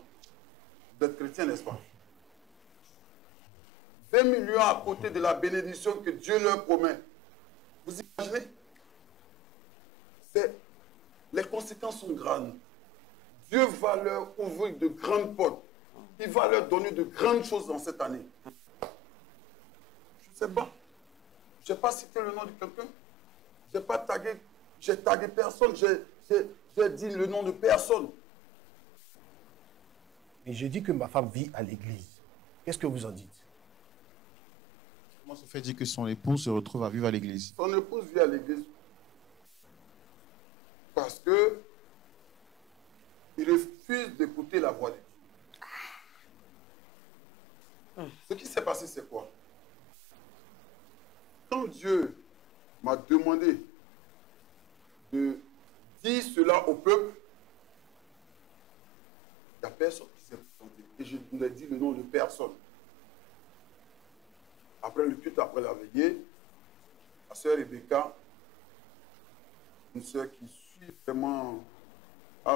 vous êtes chrétien, n'est-ce pas? 20 millions à côté de la bénédiction que Dieu leur promet. Vous imaginez? Les conséquences sont grandes. Dieu va leur ouvrir de grandes portes. Il va leur donner de grandes choses dans cette année. Je ne sais pas. Je n'ai pas cité le nom de quelqu'un. Je n'ai pas tagué. J'ai tagué personne. J'ai dit le nom de personne. Et je dis que ma femme vit à l'église. Qu'est-ce que vous en dites? Comment se fait dire que son épouse se retrouve à vivre à l'église? Son épouse vit à l'église parce que il refuse d'écouter la voix de Dieu. Ce qui s'est passé, c'est quoi? Quand Dieu m'a demandé de dire cela au peuple, il n'y a personne qui s'est présenté. Et je vous ai dit le nom de personne. Après le culte, après la veillée, la sœur Rebecca, une sœur qui suit vraiment,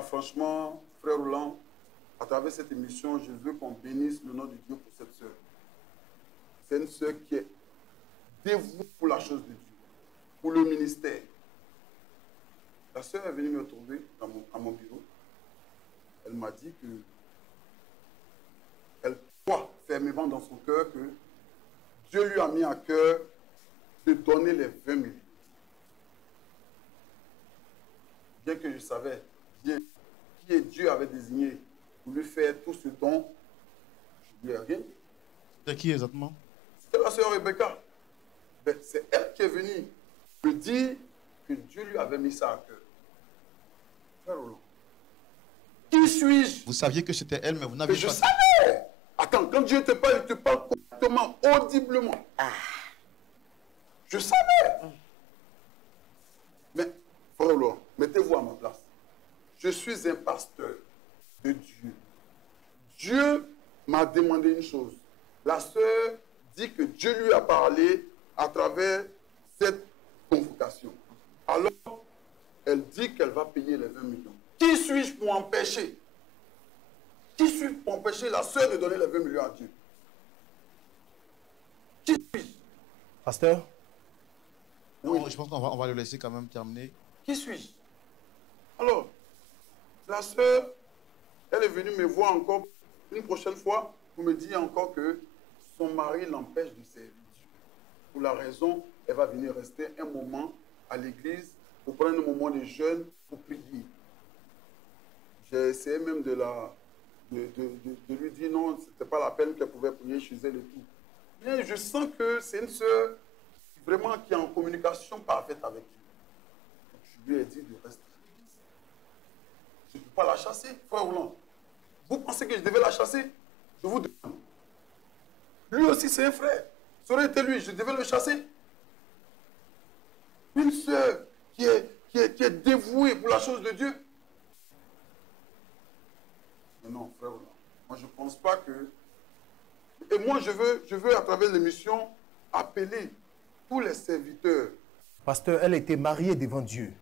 franchement, frère Roland, à travers cette émission, je veux qu'on bénisse le nom de Dieu pour cette sœur. C'est une sœur qui est dévouée pour la chose de Dieu, pour le ministère. La sœur est venue me trouver à mon bureau. Elle m'a dit que elle croit fermement dans son cœur que Dieu lui a mis à cœur de donner les 20 millions. Bien que je savais bien qui Dieu avait désigné pour lui faire tout ce don, je ne lui ai rien dit. C'était qui exactement? C'était la sœur Rebecca. Ben, c'est elle qui est venue me dire que Dieu lui avait mis ça à cœur. Frère Roland, qui suis-je? Vous saviez que c'était elle, mais vous n'avez pas... Je savais. Attends, quand Dieu te parle, il te parle correctement, audiblement. Je savais. Mais, frère Roland, mettez-vous à ma place. Je suis un pasteur de Dieu. Dieu m'a demandé une chose. La sœur dit que Dieu lui a parlé à travers cette convocation. Alors, elle dit qu'elle va payer les 20 millions. Qui suis-je pour empêcher? Qui suis-je pour empêcher la sœur de donner les 20 millions à Dieu? Qui suis-je? Pasteur? Oui. Non, je pense qu'on va le laisser quand même terminer. Qui suis-je? Alors, la sœur, elle est venue me voir encore une prochaine fois pour me dire encore que son mari l'empêche de servir Dieu. Pour la raison, elle va venir rester un moment à l'église pour prendre un moment de jeûne pour prier. J'ai essayé même de lui dire non, ce n'était pas la peine qu'elle pouvait prier chez elle et tout. Mais je sens que c'est une sœur vraiment qui est en communication parfaite avec Dieu. Donc je lui ai dit de rester. Je ne peux pas la chasser, frère Roland. Vous pensez que je devais la chasser? Je vous demande. Lui aussi, c'est un frère. Ça aurait été lui, je devais le chasser. Une sœur qui est dévouée pour la chose de Dieu. Mais non, frère Roland. Moi, je ne pense pas que... Et moi, je veux à travers l'émission, appeler tous les serviteurs. Pasteur, elle était mariée devant Dieu.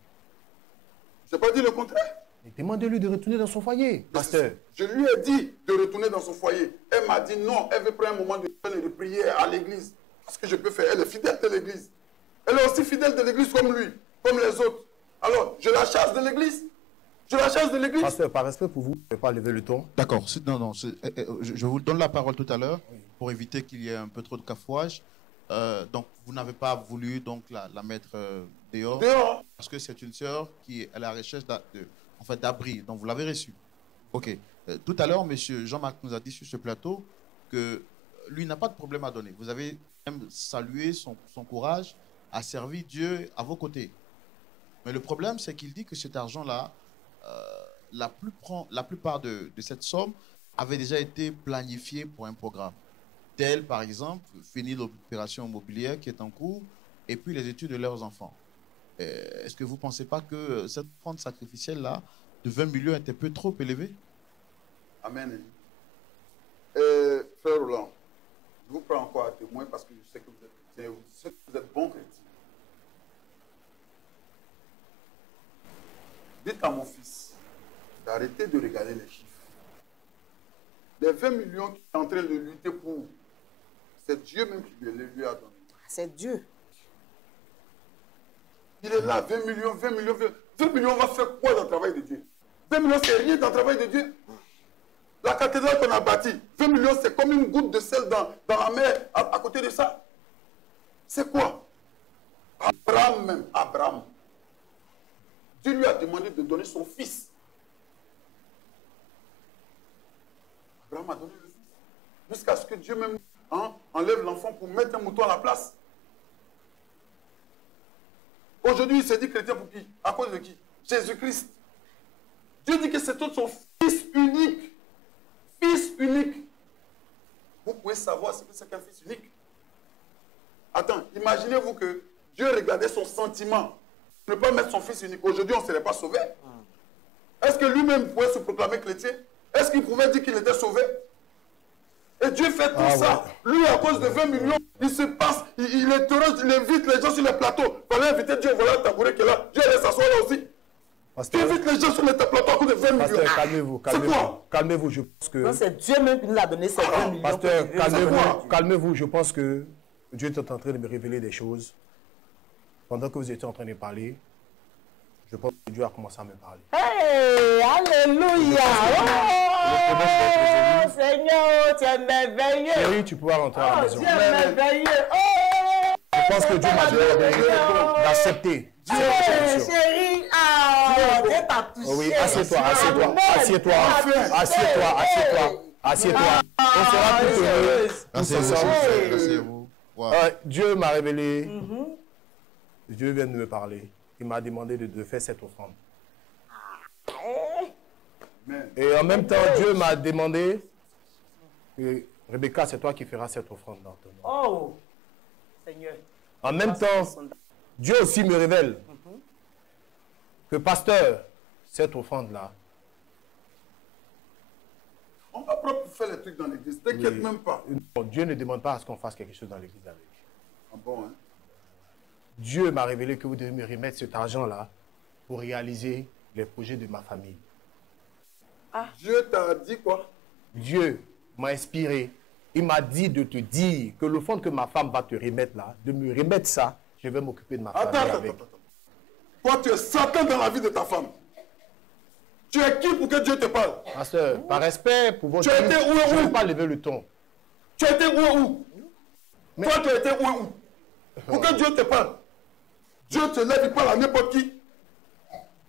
Je n'ai pas dit le contraire. Demandez-lui de retourner dans son foyer, pasteur. Je lui ai dit de retourner dans son foyer. Elle m'a dit non, elle veut prendre un moment de prière à l'église. Qu'est-ce que je peux faire? Elle est fidèle de l'église. Elle est aussi fidèle de l'église comme lui, comme les autres. Alors, je la chasse de l'église. Je la chasse de l'église. Pasteur, par respect pour vous, je ne vais pas lever le ton. D'accord. Non, je vous donne la parole tout à l'heure pour éviter qu'il y ait un peu trop de cafouage. Donc, vous n'avez pas voulu donc, la mettre dehors. Dehors. Parce que c'est une sœur qui est à la recherche d'abri. Donc, vous l'avez reçue. OK. Tout à l'heure, M. Jean-Marc nous a dit sur ce plateau que lui n'a pas de problème à donner. Vous avez même salué son courage à servir Dieu à vos côtés. Mais le problème, c'est qu'il dit que cet argent-là, la plupart de cette somme avait déjà été planifiée pour un programme. Tel, par exemple, finir l'opération immobilière qui est en cours et puis les études de leurs enfants. Est-ce que vous ne pensez pas que cette offrande sacrificielle-là de 20 millions était peu trop élevée? Amen. Frère Roland, je vous prends encore à témoin parce que je sais que vous êtes bon chrétien. Dites à mon fils d'arrêter de regarder les chiffres. Les 20 millions qu'il est en train de lutter pour, c'est Dieu même qui lui a donné. C'est Dieu. Il est là, 20 millions, 20 millions, 20 millions, on va faire quoi dans le travail de Dieu? 20 millions, c'est rien dans le travail de Dieu. La cathédrale qu'on a bâtie, 20 millions, c'est comme une goutte de sel dans la mer à côté de ça. C'est quoi? Abraham même, Abraham. Dieu lui a demandé de donner son fils. Abraham a donné le fils. Jusqu'à ce que Dieu même enlève l'enfant pour mettre un mouton à la place. Aujourd'hui, il s'est dit chrétien pour qui? À cause de qui? Jésus-Christ. Dieu dit que c'est son fils unique. Fils unique. Vous pouvez savoir ce que c'est qu'un fils unique. Attends, imaginez-vous que Dieu regardait son sentiment. Ne pas mettre son fils unique. Aujourd'hui, on ne serait pas sauvé. Est-ce que lui-même pouvait se proclamer chrétien? Est-ce qu'il pouvait dire qu'il était sauvé? Et Dieu fait tout ça. Ouais. Lui, à cause de 20 millions, il se passe, il interroge, il invite les gens sur les plateaux. Il fallait inviter Dieu, voilà le tabouret qui est là. Dieu allait s'asseoir là aussi. Tu invites les gens sur les plateaux à cause de 20 millions. Pasteur, calmez-vous, calmez-vous. Calmez-vous, je pense que... Non, c'est Dieu même qui nous a donné ces 20 millions. Pasteur, calmez-vous, je pense que Dieu est en train de me révéler des choses. Pendant que vous étiez en train de parler, je pense que Dieu a commencé à me parler. Hey, alléluia! Oh, Seigneur, tu es merveilleux. Chérie, tu pourras rentrer à la maison. Tu es merveilleux. Oh, je pense que Dieu m'a demandé d'accepter. Chérie, Dieu t'a touché. Oui, assieds-toi, assieds-toi, assieds-toi, assieds-toi, assieds-toi, assieds-toi. On sera tous heureux. Asseyez-vous. Dieu m'a révélé. Dieu vient de me parler. Il m'a demandé de faire cette offrande. Et en même temps, Dieu m'a demandé que Rebecca, c'est toi qui feras cette offrande dans ton nom. Oh, Seigneur. En même temps, Dieu aussi me révèle que pasteur, cette offrande-là. On va propre faire les trucs dans l'église, t'inquiète même pas. Non, Dieu ne demande pas à ce qu'on fasse quelque chose dans l'église avec. Ah bon, hein? Dieu m'a révélé que vous devez me remettre cet argent-là pour réaliser les projets de ma famille. Dieu t'a dit quoi? Dieu m'a inspiré. Il m'a dit de te dire que le fonds que ma femme va te remettre là, de me remettre ça, je vais m'occuper de ma famille avec. Attends. Toi, tu es Satan dans la vie de ta femme. Tu es qui pour que Dieu te parle? Pasteur, par respect pour votre... Tu as été où? Je ne vais pas lever le ton. Tu as été où? Mais... Toi, tu as été où? Pour que Dieu te parle. Dieu te lève, il parle à n'importe qui.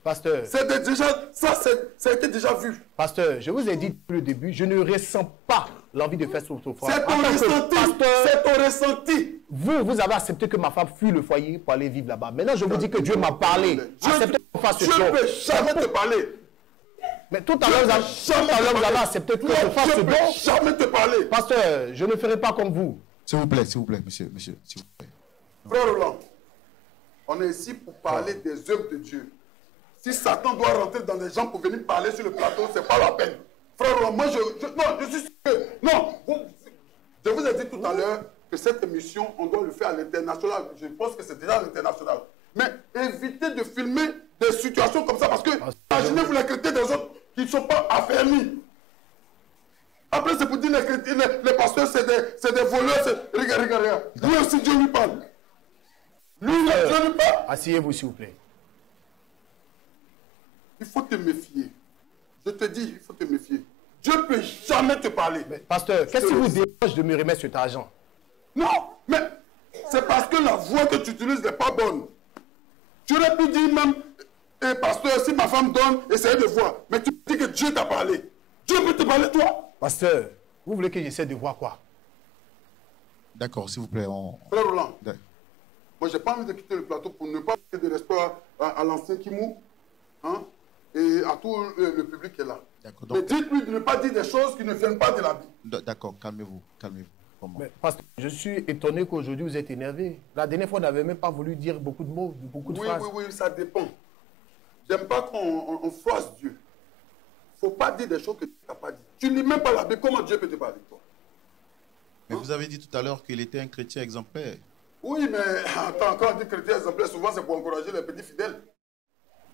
Pasteur. Ça a été déjà vu. Pasteur, je vous ai dit depuis le début, je ne ressens pas l'envie de faire ce offrande. C'est ton ressenti. C'est ton ressenti. Vous avez accepté que ma femme fuit le foyer pour aller vivre là-bas. Maintenant, je vous dis que Dieu m'a parlé. Acceptez qu'on fasse ce Dieu don. ne peut jamais te parler. Mais tout à l'heure, vous avez accepté que je fasse ce Dieu ne don. peut jamais te parler. Pasteur, je ne ferai pas comme vous. S'il vous plaît, monsieur, s'il vous plaît. Frère Roland, on est ici pour parler des œuvres de Dieu. Si Satan doit rentrer dans les gens pour venir parler sur le plateau, ce n'est pas la peine. Frère Roland, moi je suis sûr que... Non, je vous ai dit tout à l'heure que cette émission, on doit le faire à l'international. Je pense que c'est déjà à l'international. Mais évitez de filmer des situations comme ça parce que imaginez-vous les chrétiens des autres qui ne sont pas affermis. Après, c'est pour dire les chrétiens, les pasteurs, c'est des voleurs. Regarde. Lui aussi, Dieu lui parle. Dieu lui parle. Asseyez-vous, s'il vous plaît. Il faut te méfier. Je te dis, il faut te méfier. Dieu ne peut jamais te parler. Mais, pasteur, qu'est-ce qui vous dérange de me remettre cet argent? Non, mais c'est parce que la voix que tu utilises n'est pas bonne. Tu aurais pu dire même, pasteur, si ma femme donne, essayez de voir. Mais tu dis que Dieu t'a parlé. Dieu peut te parler, toi. Pasteur, vous voulez que j'essaie de voir quoi? D'accord, s'il vous plaît. Frère Roland, moi, je n'ai pas envie de quitter le plateau pour ne pas donner de respect à l'ancien Kimou, hein, et à tout le public qui est là. Mais dites-lui de ne pas dire des choses qui ne viennent pas de la Bible. D'accord, calmez-vous. Mais, pasteur, je suis étonné qu'aujourd'hui vous êtes énervé. La dernière fois, on n'avait même pas voulu dire beaucoup de mots, beaucoup de phrases. Oui, ça dépend. J'aime pas qu'on force Dieu. Il ne faut pas dire des choses que tu n'as pas dit. Tu ne lis même pas la Bible, comment Dieu peut te parler, toi? Mais vous avez dit tout à l'heure qu'il était un chrétien exemplaire. Oui, mais attends, quand on dit chrétien exemplaire, souvent c'est pour encourager les petits fidèles.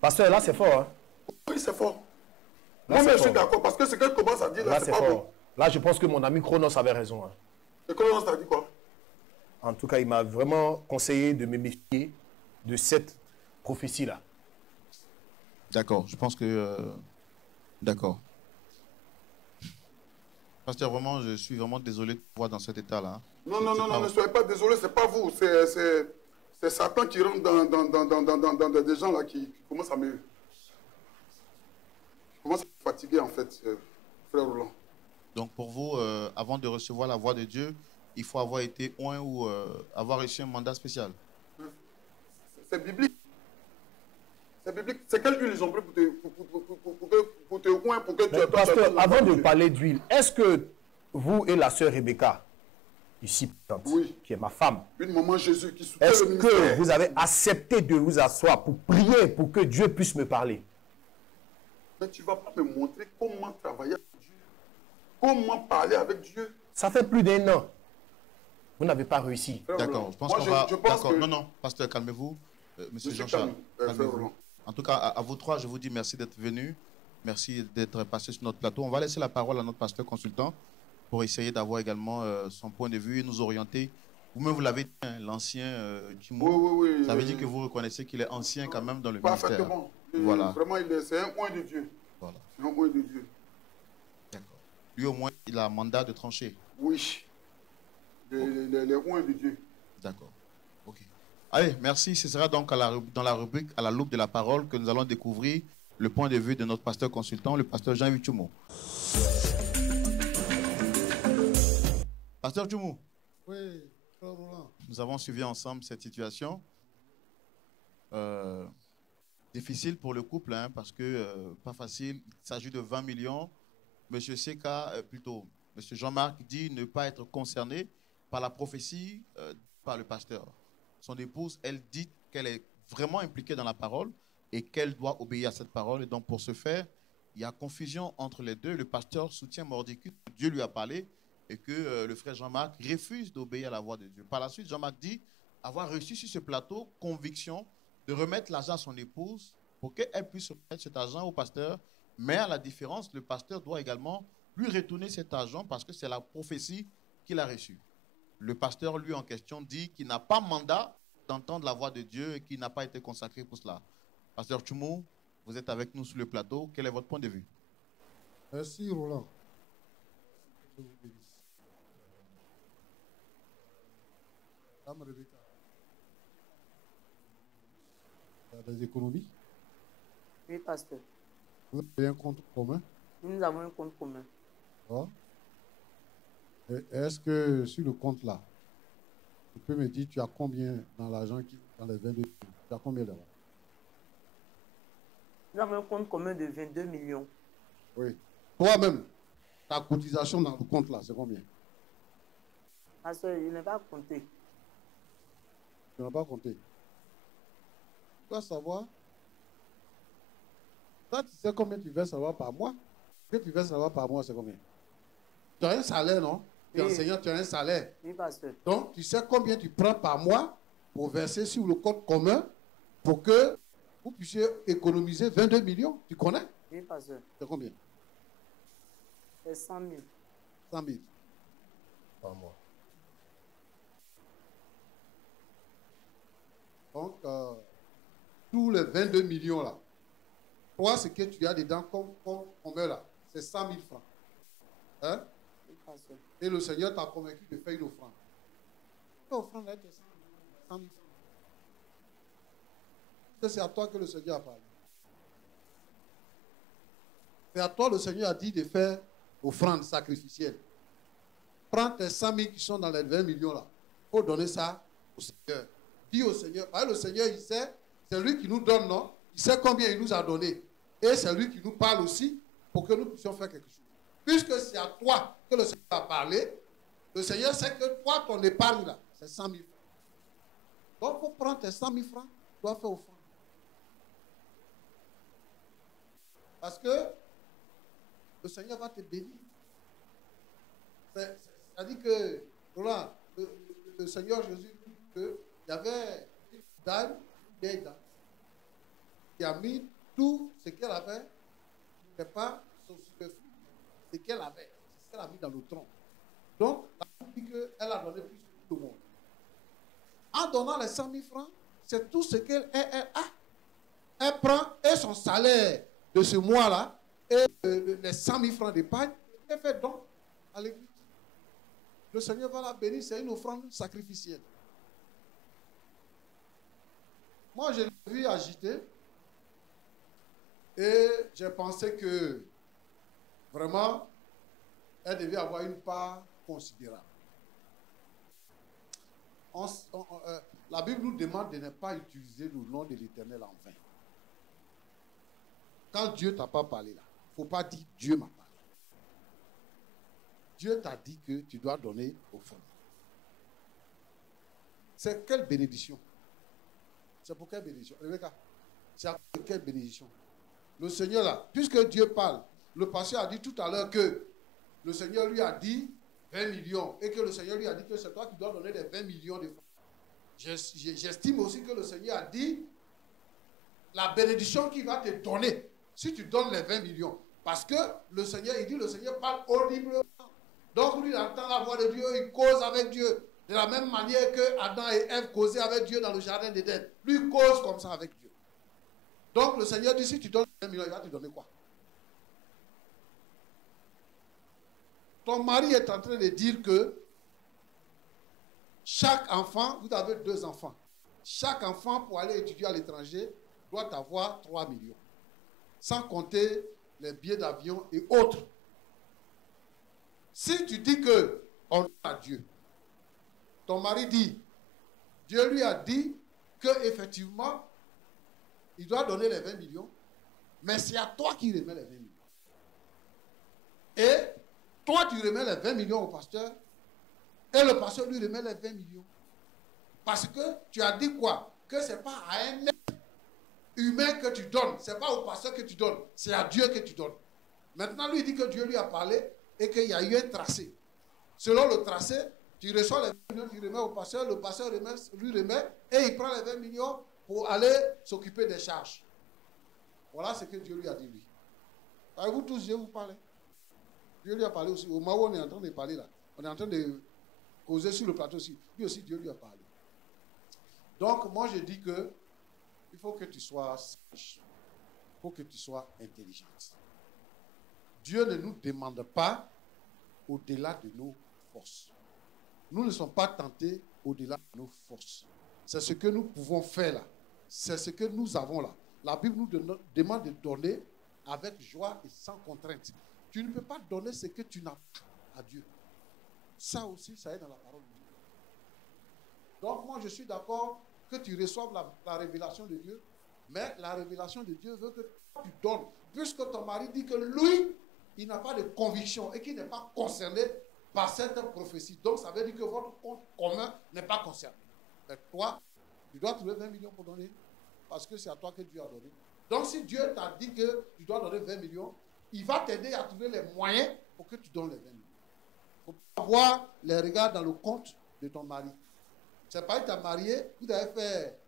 Pasteur, là c'est fort, hein? Oui, c'est fort. Là, moi, je suis d'accord, parce que ce qu'elle commence à dire, là, c'est pas fort. bon. Là, je pense que mon ami Chronos avait raison. Hein. Et Chronos t'a dit quoi? En tout cas, il m'a vraiment conseillé de me méfier de cette prophétie-là. D'accord, je pense que... D'accord. Pasteur, vraiment, je suis vraiment désolé de vous voir dans cet état-là. Non, ne soyez pas désolé, c'est pas vous. C'est Satan qui rentre dans des gens là qui commencent à me fatiguer, en fait, frère Roland. Donc, pour vous, avant de recevoir la voix de Dieu, il faut avoir été oint ou avoir reçu un mandat spécial. C'est biblique. C'est biblique. C'est quelle huile ils ont pris pour te oint, pour que tu aies... Pasteur, avant de parler d'huile, est-ce que vous et la sœur Rebecca, ici présente, qui est ma femme, une maman Jésus qui soutient est-ce le ministère, que vous avez accepté de vous asseoir pour prier pour que Dieu puisse me parler? Mais tu ne vas pas me montrer comment travailler avec Dieu, comment parler avec Dieu. Ça fait plus d'1 an. Vous n'avez pas réussi. D'accord, je pense qu'on va... D'accord, non, pasteur, calmez-vous. Monsieur Jean-Charles, calmez-vous. En tout cas, à vous trois, je vous dis merci d'être venus. Merci d'être passé sur notre plateau. On va laisser la parole à notre pasteur consultant pour essayer d'avoir également son point de vue et nous orienter. Vous-même, vous l'avez dit, hein, l'ancien Kimou. Oui. Ça veut dire que vous reconnaissez qu'il est ancien quand même dans le ministère. Parfaitement. Voilà. Vraiment, c'est un oint de Dieu. Voilà. C'est un oint de Dieu. D'accord. Lui, au moins, il a un mandat de trancher. Oui. Les oints de Dieu. D'accord. OK. Allez, merci. Ce sera donc dans la rubrique à la loupe de la parole que nous allons découvrir le point de vue de notre pasteur consultant, le pasteur Jean-Yves Tchoumou. Pasteur Tchoumou. Oui, frère Roland. Nous avons suivi ensemble cette situation. Difficile pour le couple, hein, parce que pas facile. Il s'agit de 20 millions. Monsieur Seka, Monsieur Jean-Marc dit ne pas être concerné par la prophétie par le pasteur. Son épouse, elle dit qu'elle est vraiment impliquée dans la parole et qu'elle doit obéir à cette parole. Et donc, pour ce faire, il y a confusion entre les deux. Le pasteur soutient Mordicus, Dieu lui a parlé, et que le frère Jean-Marc refuse d'obéir à la voix de Dieu. Par la suite, Jean-Marc dit avoir reçu sur ce plateau conviction de remettre l'argent à son épouse pour qu'elle puisse remettre cet argent au pasteur. Mais à la différence, le pasteur doit également lui retourner cet argent parce que c'est la prophétie qu'il a reçue. Le pasteur, lui, en question, dit qu'il n'a pas mandat d'entendre la voix de Dieu et qu'il n'a pas été consacré pour cela. Pasteur Tchoumou, vous êtes avec nous sur le plateau. Quel est votre point de vue? Merci, Roland. Je vous bénisse. Madame Rebecca, il y a des économies. Oui, pasteur. Vous avez un compte commun? Nous avons un compte commun. Oh. Et est-ce que sur le compte là, tu peux me dire, tu as combien dans l'argent dans les 22 millions? Tu as combien là-bas? Nous avons un compte commun de 22 millions. Oui. Toi-même, ta cotisation dans le compte là, c'est combien? Pasteur, il n'est pas compté. Tu n'as pas compté. Tu dois savoir. Toi, tu sais combien tu verses savoir par mois? Ce que tu verses savoir par mois, c'est combien? Tu as un salaire, non? Tu es Oui. enseignant, tu as un salaire. Oui, pasteur. Donc, tu sais combien tu prends par mois pour verser sur le compte commun pour que vous puissiez économiser 22 millions. Tu connais? Oui, pasteur. C'est combien? C'est 100 000. 100 000. Par mois. Donc, tous les 22 millions là, toi, ce que tu as dedans comme commun là, c'est 100 000 francs. Hein? Oui, pasteur. Et le Seigneur t'a convaincu de faire une offrande. L'offrande là, c'est 100 000 francs. C'est à toi que le Seigneur a parlé. C'est à toi le Seigneur a dit de faire offrande sacrificielle. Prends tes 100 000 qui sont dans les 20 millions là. Pour donner ça au Seigneur. Dis au Seigneur. Le Seigneur, il sait, c'est lui qui nous donne, non? Il sait combien il nous a donné. Et c'est lui qui nous parle aussi pour que nous puissions faire quelque chose. Puisque c'est à toi que le Seigneur a parlé, le Seigneur sait que toi, ton épargne là, c'est 100 000 francs. Donc, pour prendre tes 100 000 francs, tu dois faire offrande. Parce que le Seigneur va te bénir. C'est-à-dire que, voilà, le Seigneur Jésus dit qu'il y avait une dame, une vieille dame, qui a mis tout ce qu'elle avait, c'est pas son superflu, ce qu'elle avait, c'est ce qu'elle a mis dans le tronc. Donc, la Bible dit qu'elle a donné plus que tout le monde. En donnant les 100 000 francs, c'est tout ce qu'elle a. Elle prend et son salaire de ce mois-là, et les 100 000 francs d'épargne, elle fait don à l'église. Le Seigneur va la bénir, c'est une offrande sacrificielle. Moi, je l'ai vu agiter et j'ai pensé que vraiment, elle devait avoir une part considérable. La Bible nous demande de ne pas utiliser le nom de l'Éternel en vain. Quand Dieu ne t'a pas parlé là, il ne faut pas dire Dieu m'a parlé. Dieu t'a dit que tu dois donner offrande. C'est quelle bénédiction? C'est pour quelle bénédiction? Rebecca, c'est à quelle bénédiction? Le Seigneur là, puisque Dieu parle, le pasteur a dit tout à l'heure que le Seigneur lui a dit 20 millions et que le Seigneur lui a dit que c'est toi qui dois donner les 20 millions de francs. J'estime aussi que le Seigneur a dit la bénédiction qu'il va te donner si tu donnes les 20 millions. Parce que le Seigneur, il dit, le Seigneur parle audiblement. Donc lui, il entend la voix de Dieu, il cause avec Dieu. De la même manière que Adam et Ève causaient avec Dieu dans le jardin d'Éden. Lui, il cause comme ça avec Dieu. Donc le Seigneur dit, si tu donnes 20 millions, il va te donner quoi? Ton mari est en train de dire que chaque enfant, vous avez 2 enfants. Chaque enfant, pour aller étudier à l'étranger, doit avoir 3 millions. Sans compter les billets d'avion et autres. Si tu dis que on a Dieu, ton mari dit, Dieu lui a dit qu'effectivement, il doit donner les 20 millions, mais c'est à toi qui remets les 20 millions. Et toi, tu remets les 20 millions au pasteur, et le pasteur lui remet les 20 millions. Parce que tu as dit quoi? Que ce n'est pas à un être humain que tu donnes, ce n'est pas au pasteur que tu donnes, c'est à Dieu que tu donnes. Maintenant, lui dit que Dieu lui a parlé et qu'il y a eu un tracé. Selon le tracé, tu reçois les 20 millions, tu remets au pasteur, le pasteur lui remet et il prend les 20 millions pour aller s'occuper des charges. Voilà ce que Dieu lui a dit, lui. Avez-vous tous, Dieu vous parle? Dieu lui a parlé aussi. Au moment où on est en train de parler là, on est en train de causer sur le plateau aussi. Lui aussi, Dieu lui a parlé. Donc, moi, je dis que il faut que tu sois sage. Il faut que tu sois intelligente. Dieu ne nous demande pas au-delà de nos forces. Nous ne sommes pas tentés au-delà de nos forces. C'est ce que nous pouvons faire là. C'est ce que nous avons là. la Bible nous demande de donner avec joie et sans contrainte. Tu ne peux pas donner ce que tu n'as pas à Dieu. Ça aussi, ça est dans la parole de Dieu. Donc moi, je suis d'accord que tu reçoives la révélation de Dieu, mais la révélation de Dieu veut que tu donnes. Puisque ton mari dit que lui, il n'a pas de conviction et qu'il n'est pas concerné par cette prophétie. Donc ça veut dire que votre compte commun n'est pas concerné. Mais toi, tu dois trouver 20 millions pour donner, parce que c'est à toi que Dieu a donné. Donc si Dieu t'a dit que tu dois donner 20 millions, il va t'aider à trouver les moyens pour que tu donnes les 20 millions. Il faut pas avoir les regards dans le compte de ton mari. C'est pas que tu as marié, vous avez fait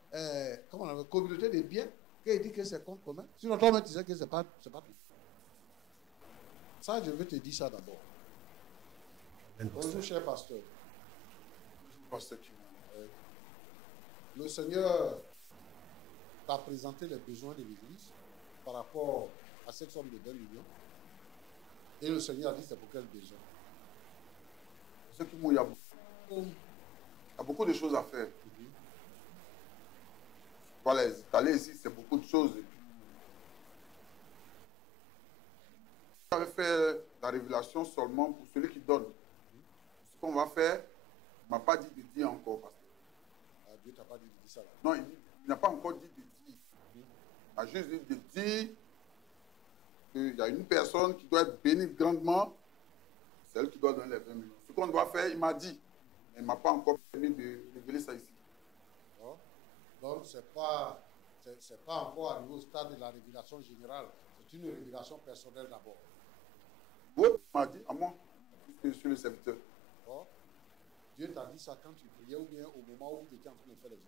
communauté de biens, qu'il dit que c'est compte commun. Sinon, toi-même, tu sais que c'est pas tout. Ça, je veux te dire ça d'abord. Bonjour, cher pasteur. Pasteur. Le Seigneur t'a présenté les besoins de l'Église par rapport à cette somme de 20 millions. Et le Seigneur a dit c'est pour quel besoin? Il y a beaucoup de choses à faire. Voilà, les étaler ici, c'est beaucoup de choses. J'avais fait la révélation seulement pour celui qui donne. Ce qu'on va faire, il ne m'a pas dit de dire encore. Parce que Dieu t'a pas dit de dire ça là. non, il n'a pas encore dit de dire. Il a juste dit de dire qu'il y a une personne qui doit être bénie grandement, c'est elle qui doit donner les 20 millions. Ce qu'on doit faire, il m'a dit. Mais il ne m'a pas encore permis de révéler ça ici. Oh. Donc, ce n'est pas encore arrivé au stade de la révélation générale. C'est une révélation personnelle d'abord. Oui, il m'a dit à moi, puisque je suis le serviteur. Oh. Dieu t'a dit ça quand tu priais ou bien au moment où tu étais en train de faire les offres?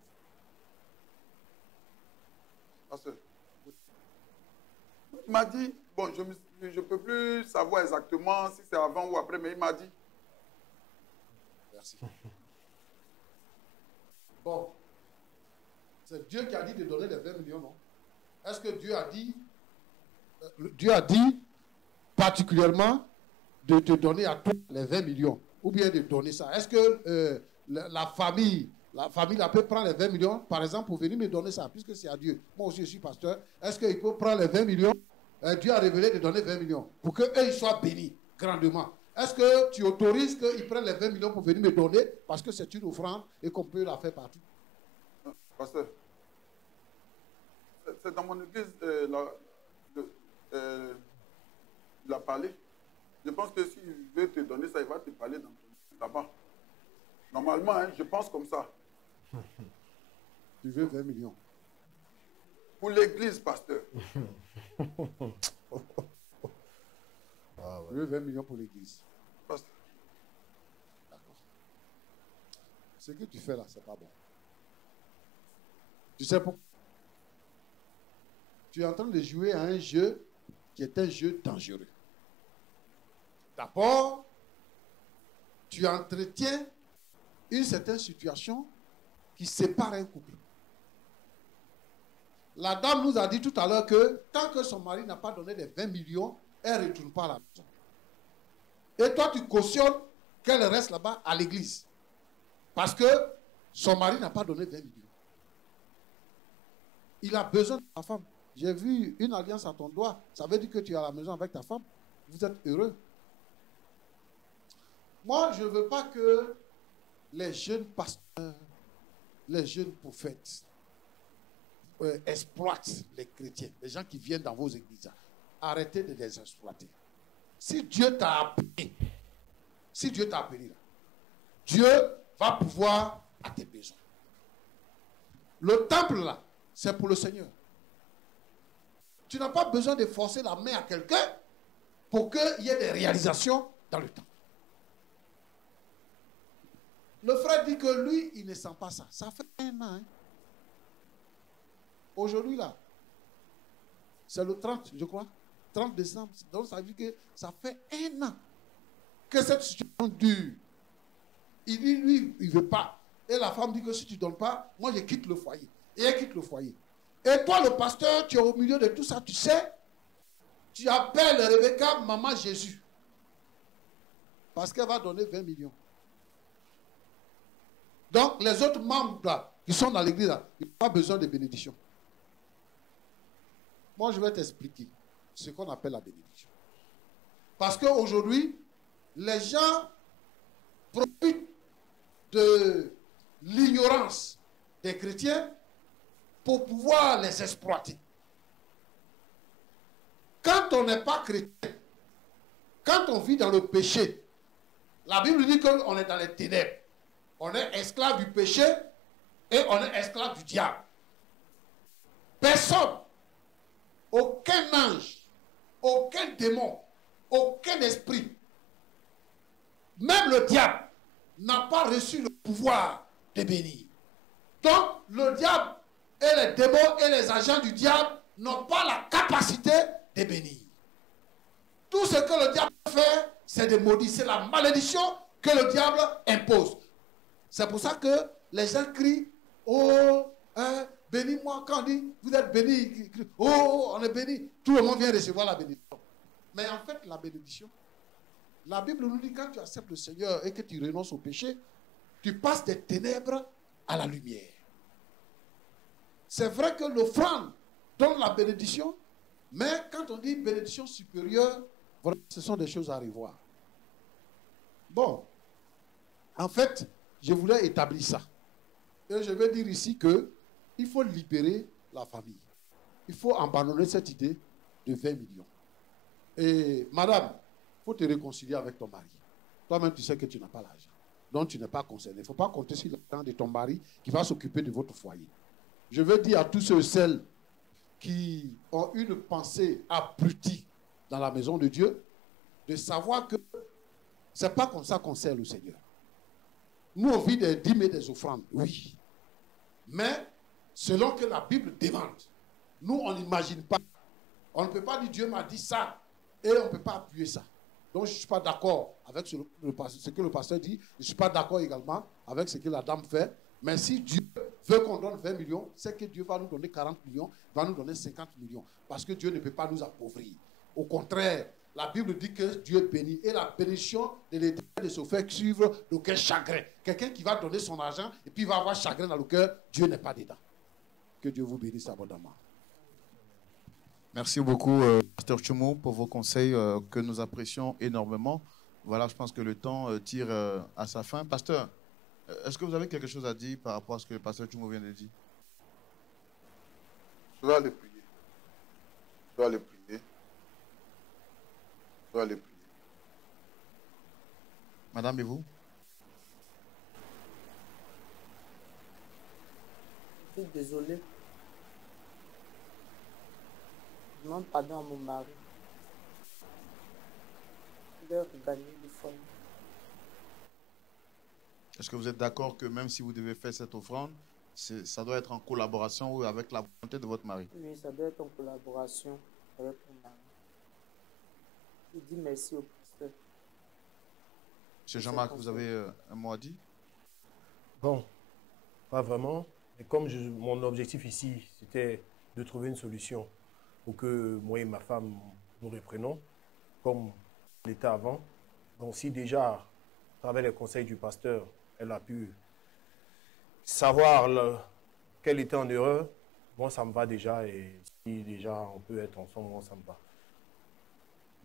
Pasteur, il m'a dit, bon, je ne peux plus savoir exactement si c'est avant ou après, mais il m'a dit. Merci. Bon, c'est Dieu qui a dit de donner les 20 millions, non? Est-ce que Dieu a dit particulièrement de te donner à toi les 20 millions ou bien de donner ça? Est-ce que la famille peut prendre les 20 millions, par exemple, pour venir me donner ça, puisque c'est à Dieu? Moi aussi, je suis pasteur. Est-ce qu'il peut prendre les 20 millions? Dieu a révélé de donner 20 millions pour qu'eux, ils soient bénis grandement. Est-ce que tu autorises qu'ils prennent les 20 millions pour venir me donner parce que c'est une offrande et qu'on peut la faire partout? Pasteur, c'est dans mon église, il a parlé. Je pense que s'il veut te donner ça, il va te parler dans ton église là-bas. Normalement, hein, je pense comme ça. Tu veux 20 millions? Pour l'église, pasteur. Tu veux 20 millions pour l'église? Pasteur. D'accord. Ce que tu fais là, c'est pas bon. Tu sais pourquoi? Tu es en train de jouer à un jeu qui est un jeu dangereux. D'abord, tu entretiens une certaine situation qui sépare un couple. La dame nous a dit tout à l'heure que tant que son mari n'a pas donné les 20 millions, elle ne retourne pas à la maison. Et toi, tu cautionnes qu'elle reste là-bas à l'église. Parce que son mari n'a pas donné 20 millions. Il a besoin de ta femme. J'ai vu une alliance à ton doigt. Ça veut dire que tu es à la maison avec ta femme. Vous êtes heureux. Moi, je ne veux pas que les jeunes pasteurs, les jeunes prophètes exploitent les chrétiens, les gens qui viennent dans vos églises. Arrêtez de les exploiter. Si Dieu t'a appelé, là, Dieu va pouvoir à tes besoins. Le temple là, c'est pour le Seigneur. Tu n'as pas besoin de forcer la main à quelqu'un pour qu'il y ait des réalisations dans le temple. Le frère dit que lui, il ne sent pas ça. Ça fait 1 an. Hein. Aujourd'hui, là, c'est le 30, je crois. 30 décembre. Donc, ça veut dire que ça fait 1 an que cette situation dure. Il dit, lui, il ne veut pas. Et la femme dit que si tu ne donnes pas, moi, je quitte le foyer. Et elle quitte le foyer. Et toi, le pasteur, tu es au milieu de tout ça, tu sais. Tu appelles Rebecca, maman Jésus. Parce qu'elle va donner 20 millions. Donc, les autres membres là, qui sont dans l'église, là, ils n'ont pas besoin de bénédiction. moi je vais t'expliquer ce qu'on appelle la bénédiction. Parce qu'aujourd'hui, les gens profitent de l'ignorance des chrétiens pour pouvoir les exploiter. Quand on n'est pas chrétien, quand on vit dans le péché, la Bible dit qu'on est dans les ténèbres. On est esclave du péché et on est esclave du diable. Personne, aucun ange, aucun démon, aucun esprit, même le diable, n'a pas reçu le pouvoir de bénir. Donc, le diable et les démons et les agents du diable n'ont pas la capacité de bénir. Tout ce que le diable fait, c'est de maudire. C'est la malédiction que le diable impose. C'est pour ça que les gens crient, oh, hein, bénis-moi. Quand on dit, vous êtes bénis, oh, on est béni. Tout le monde vient recevoir la bénédiction. Mais en fait, la bénédiction, la Bible nous dit, quand tu acceptes le Seigneur et que tu renonces au péché, tu passes des ténèbres à la lumière. C'est vrai que l'offrande donne la bénédiction, mais quand on dit bénédiction supérieure, voilà, ce sont des choses à revoir. Bon, en fait, je voulais établir ça. Et je vais dire ici qu'il faut libérer la famille. Il faut abandonner cette idée de 20 millions. Et madame, il faut te réconcilier avec ton mari. Toi-même, tu sais que tu n'as pas l'argent. Donc, tu n'es pas concerné. Il ne faut pas compter sur l'argent de ton mari qui va s'occuper de votre foyer. Je veux dire à tous ceux et celles qui ont une pensée abrutie dans la maison de Dieu, de savoir que ce n'est pas comme ça qu'on sert le Seigneur. Nous, on vit des dîmes et des offrandes, oui. Mais, selon que la Bible demande, nous, on n'imagine pas. On ne peut pas dire Dieu m'a dit ça et on ne peut pas appuyer ça. Donc, je ne suis pas d'accord avec ce que le pasteur dit. Je ne suis pas d'accord également avec ce que la dame fait. Mais si Dieu veut qu'on donne 20 millions, c'est que Dieu va nous donner 40 millions, va nous donner 50 millions. Parce que Dieu ne peut pas nous appauvrir. Au contraire, la Bible dit que Dieu bénit. Et la bénédiction de l'Éternel ne se fait suivre d'aucun chagrin. Quelqu'un qui va donner son argent et puis va avoir chagrin dans le cœur, Dieu n'est pas dedans. Que Dieu vous bénisse abondamment. Merci beaucoup, Pasteur Tchoumou, pour vos conseils que nous apprécions énormément. Voilà, je pense que le temps tire à sa fin. Pasteur, est-ce que vous avez quelque chose à dire par rapport à ce que le pasteur Tchoumou vient de dire? Je dois aller prier. Je dois aller prier. Je dois aller prier. Madame, et vous? Je suis désolée. Je demande pardon à mon mari. Je vais regagner du fond. Est-ce que vous êtes d'accord que même si vous devez faire cette offrande, ça doit être en collaboration ou avec la volonté de votre mari? Oui, ça doit être en collaboration avec mon mari. Je dis merci au pasteur. Monsieur Jean-Marc, vous avez un mot à dire? Bon, pas vraiment. Mais comme mon objectif ici, c'était de trouver une solution pour que moi et ma femme nous reprenons comme l'était avant. Donc si déjà, à travers les conseils du pasteur, elle a pu savoir qu'elle était en erreur, bon, ça me va déjà. Et si déjà on peut être ensemble, moi, ça me va.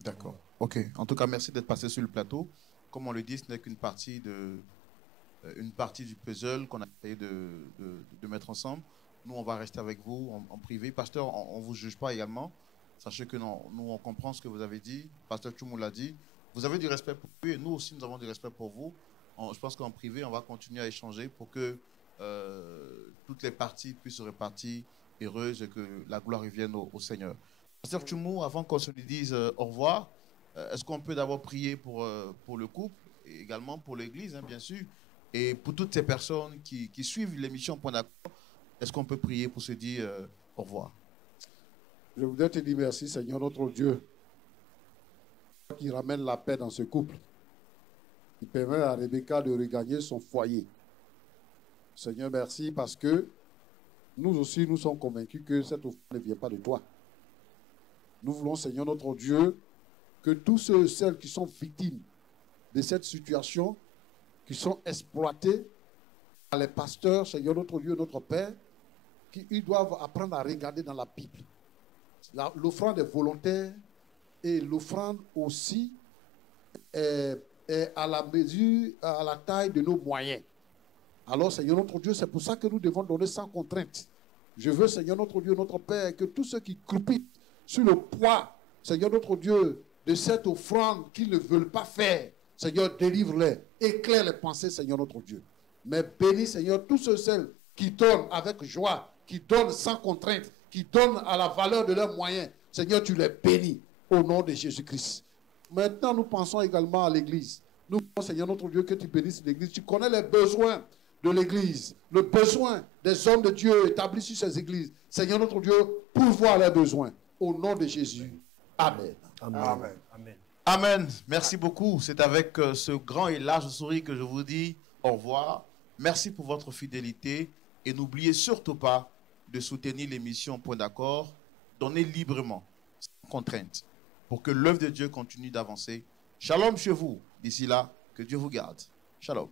D'accord. Ok. En tout cas, merci d'être passé sur le plateau. Comme on le dit, ce n'est qu'une partie du puzzle qu'on a essayé de mettre ensemble. Nous, on va rester avec vous en privé. Pasteur, on ne vous juge pas également. Sachez que nous, on comprend ce que vous avez dit. Pasteur Tchoumou l'a dit. Vous avez du respect pour lui et nous aussi, nous avons du respect pour vous. Je pense qu'en privé, on va continuer à échanger pour que toutes les parties puissent se répartir heureuses et que la gloire revienne au Seigneur. Pasteur Tchoumou, avant qu'on se lui dise au revoir, est-ce qu'on peut d'abord prier pour le couple et également pour l'Église, hein, bien sûr, et pour toutes ces personnes qui suivent l'émission Point d'accord? Est-ce qu'on peut prier pour se dire au revoir? Je voudrais te dire merci, Seigneur notre Dieu, qui ramène la paix dans ce couple, qui permet à Rebecca de regagner son foyer. Seigneur, merci parce que nous aussi, nous sommes convaincus que cette offrande ne vient pas de toi. Nous voulons, Seigneur notre Dieu, que tous ceux et celles qui sont victimes de cette situation, qui sont exploités par les pasteurs, Seigneur notre Dieu, notre Père, qu'ils doivent apprendre à regarder dans la Bible. l'offrande est volontaire et l'offrande aussi est à la mesure, à la taille de nos moyens. Alors, Seigneur notre Dieu, c'est pour ça que nous devons donner sans contrainte. Je veux, Seigneur notre Dieu, notre Père, que tous ceux qui croupitent sur le poids, Seigneur notre Dieu, de cette offrande qu'ils ne veulent pas faire, Seigneur, délivre-les, éclaire les pensées, Seigneur notre Dieu. Mais bénis, Seigneur, tous ceux celles qui donnent avec joie, qui donnent sans contrainte, qui donnent à la valeur de leurs moyens. Seigneur, tu les bénis au nom de Jésus-Christ. Maintenant, nous pensons également à l'Église. Nous pensons, Seigneur notre Dieu, que tu bénisses l'Église. Tu connais les besoins de l'Église, le besoin des hommes de Dieu établis sur ces églises. Seigneur notre Dieu, pourvois leurs besoins. Au nom de Jésus. Amen. Amen. Amen. Amen. Amen. Merci beaucoup. C'est avec ce grand et large sourire que je vous dis au revoir. Merci pour votre fidélité. Et n'oubliez surtout pas de soutenir l'émission Point d'accord. Donnez librement, sans contrainte, pour que l'œuvre de Dieu continue d'avancer. Shalom chez vous. D'ici là, que Dieu vous garde. Shalom.